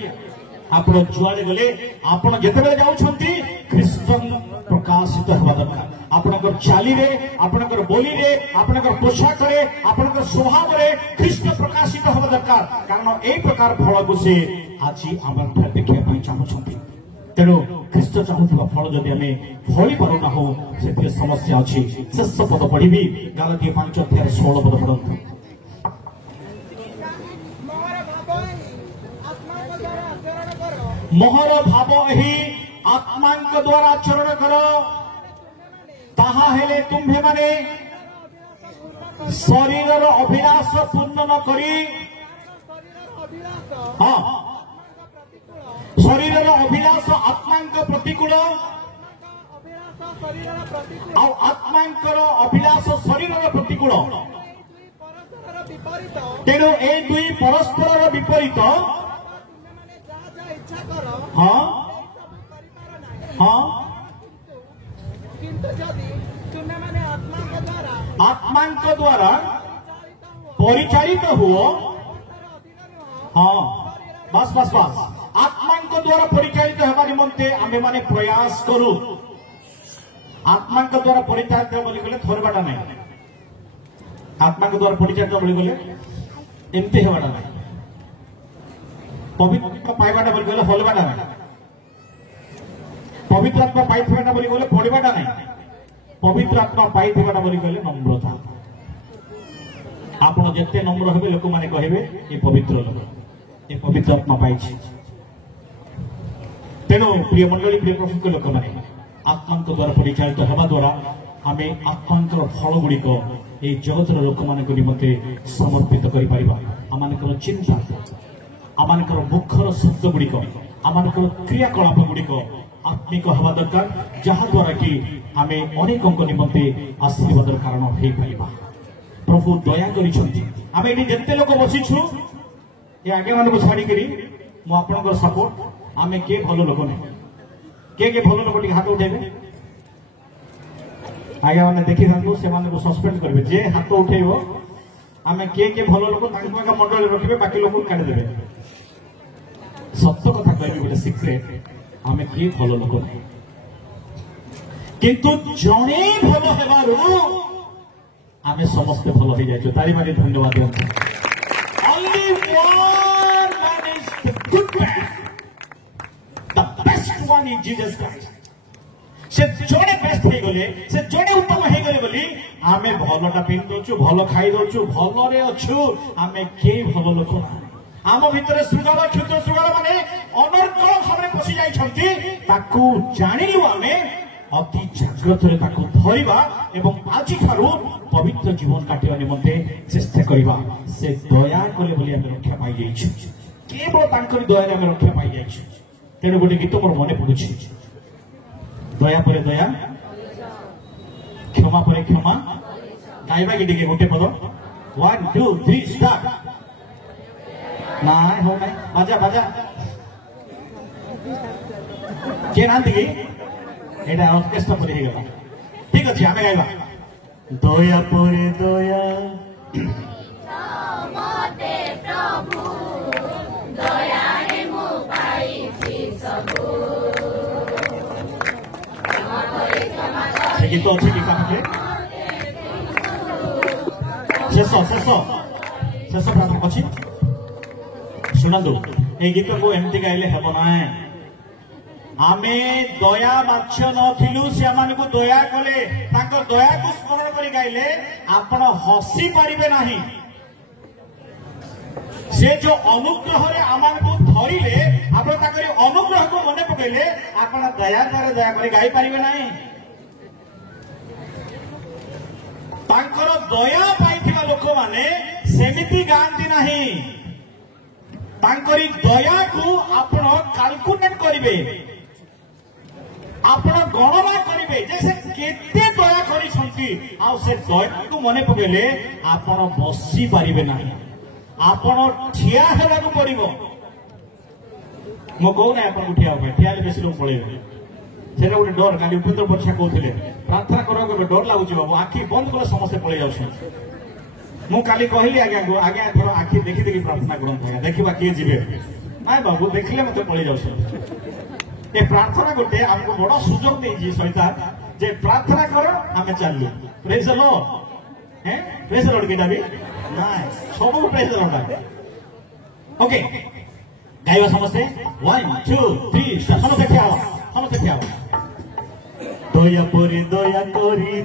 आपण जुआड़े गले आपण जेतेबेले जाउछंती ख्रीष्टन प्रकाशित होगा दरकार आपणकर चाली रे आपणकर बोली रे आपणकर पोशाक रे आपणकर स्वभाव रे ख्रीष्ट प्रकाशित होगा दरकार कारण ए प्रकार फल को से आज आम देखिया पई चाहुछंती तेणु ख्रीष्ट चाहूबा फल जदि आम फली पार ना हो से समस्या अच्छी शेष पद पढ़ी गालातिया 5:16 पद पढ़ू मोहर भाव ही आत्मा द्वारा आचरण कर ताहा हेले तुम्हे माने शरीर अभिलाष पूर्ण न करी हाँ शरीर अभिलाष आत्मा प्रतिकूल आत्मा अभिलाष शरीर प्रतिकूल तेणु ए दुई परस्पर विपरीत हाँ हाँ आत्मा द्वारा परिचालित हुओ हाँ बस बस बस आत्मा द्वारा परिचालित होगा निमंते आमे माने प्रयास करू आत्मा द्वारा परिचालित बोले थोरबाटा नहीं आत्मा द्वारा परिचालित बोले एमती होगा नहीं पवित्र पाइबाटा बोली गले हलवाटा नहीं पवित्र आत्मा पाइबाटा बोली गले पढ़वाटा नहीं पवित्र आत्मा पाइबाटा बोली गले नम्रता आप जिते नम्र हे लोक मैंने कहे ये पवित्र लोक ये पवित्र आत्मा पाई तेणु प्रिय मंडली प्रिय प्रभु लोक मैंने आत्मा द्वारा परिचालित होगा द्वारा आम आत्मा फल गुड़िक ये जगतर लोक मान निमंते समर्पित कर आम चिंता आम मुखर शब्द गुड़िक आम क्रियाकलाप गुड़िक आत्मिक हवा दरकार जहा द्वारा कि आम अनेक निमंते आशीर्वाद कारण हो पार प्रभु दया कर जिते लोक बसीछु ये आगे मान छाड़ी मुझे सपोर्ट आम किए भल लोक नहीं किए भल लोक टे हाथ उठेबे आगे मैंने देखी था से सस्पेंड करेंगे जे हाथ उठेब आम किए भल लोक मंडल रखिए बाकी लोग काटिदेवे सत्य कथा कह गोटे सिक्रेट आम किए भल लोक नहीं किंतु जड़े भल हेबारू आम समस्ते भल हो जाए तारी मारी धन्यवाद Only one man is the good man. The best one is Jesus Christ. से जोड़े बेस्ट हो गले से जोड़े उत्तम हो गले बोली आमे भलटा पिंधुचु भल खाई दउचु भलरे अछु आमे के भल लोक आम भितर सुगाल क्षुद्र सुगाल माने अनर्गल भाव पशि जाइछंती ताकू जानिलु आमे अति जाग्रत धरवा एवं आज पवित्र जीवन काटिया निमंते चेष्टा करवा से दया कले बोली आम रक्षा पाई केवल दया आम रक्षा पाई तेणु गोटे गीत मोर मन पड़ुछि दया पर दया क्षमा पर क्षमा गाइबा कि टिके गोटे पद 1 2 3 स्टार्ट ना हो नहीं बाजा बाजा के नांती की एटा ऑर्केस्ट्रा पर ही गला ठीक अछि आमे गाइबा दया पर दया मते प्रभु दया रे मो पाइछि सबु से गीत अच्छे कि कहे शेष शेष शेष प्रार्थना अच्छी शुणु ये गीत को एमती गाइले हेब ना आमे दया बाक्ष्य नथिलु से को दया कले दया को स्मरण कर गाइले आपण हसी पारिबे नाही से जो अनुग्रह रे आमान को धरिले आपण ताकरे अनुग्रह को मने पकेले आपण दया करे गाई पारिबे नाही तांकर दया पाइथिबा लोक माने सेमिति गांती नाही तांकरी दया को आपण कैलकुलेट करिवे आपण गणना करिवे जैसे केते दया करिसंती आ से दया को मने पकेले आपण बसी पारिबे नाही आपण ठिया हेला को पड़िबो मो कहू ना आपण ठिया हो ठिया बेसी लोग पळेबे सेटा गोटे डर काली उपद्र परीक्षा कहते प्रार्थना कर डर लगुच बाबू आखि बंद कर समस्ते पड़े जाऊँ मु काली कहली आज्ञा को आज्ञा थोड़ा आखि देखी देखी प्रार्थना करते देखा किए जी ना बाबू देखिले मत पड़े जाऊँ ये प्रार्थना गोटे आमको बड़ सुजोग दे सैतान जे प्रार्थना कर आम चलू प्रेज द लॉर्ड हैं प्रेज द लॉर्ड केटा भी ना सब प्रेज द लॉर्ड ओके गाइबा समस्ते 1 2 3 समस्ते क्या समस्ते क्या दया परी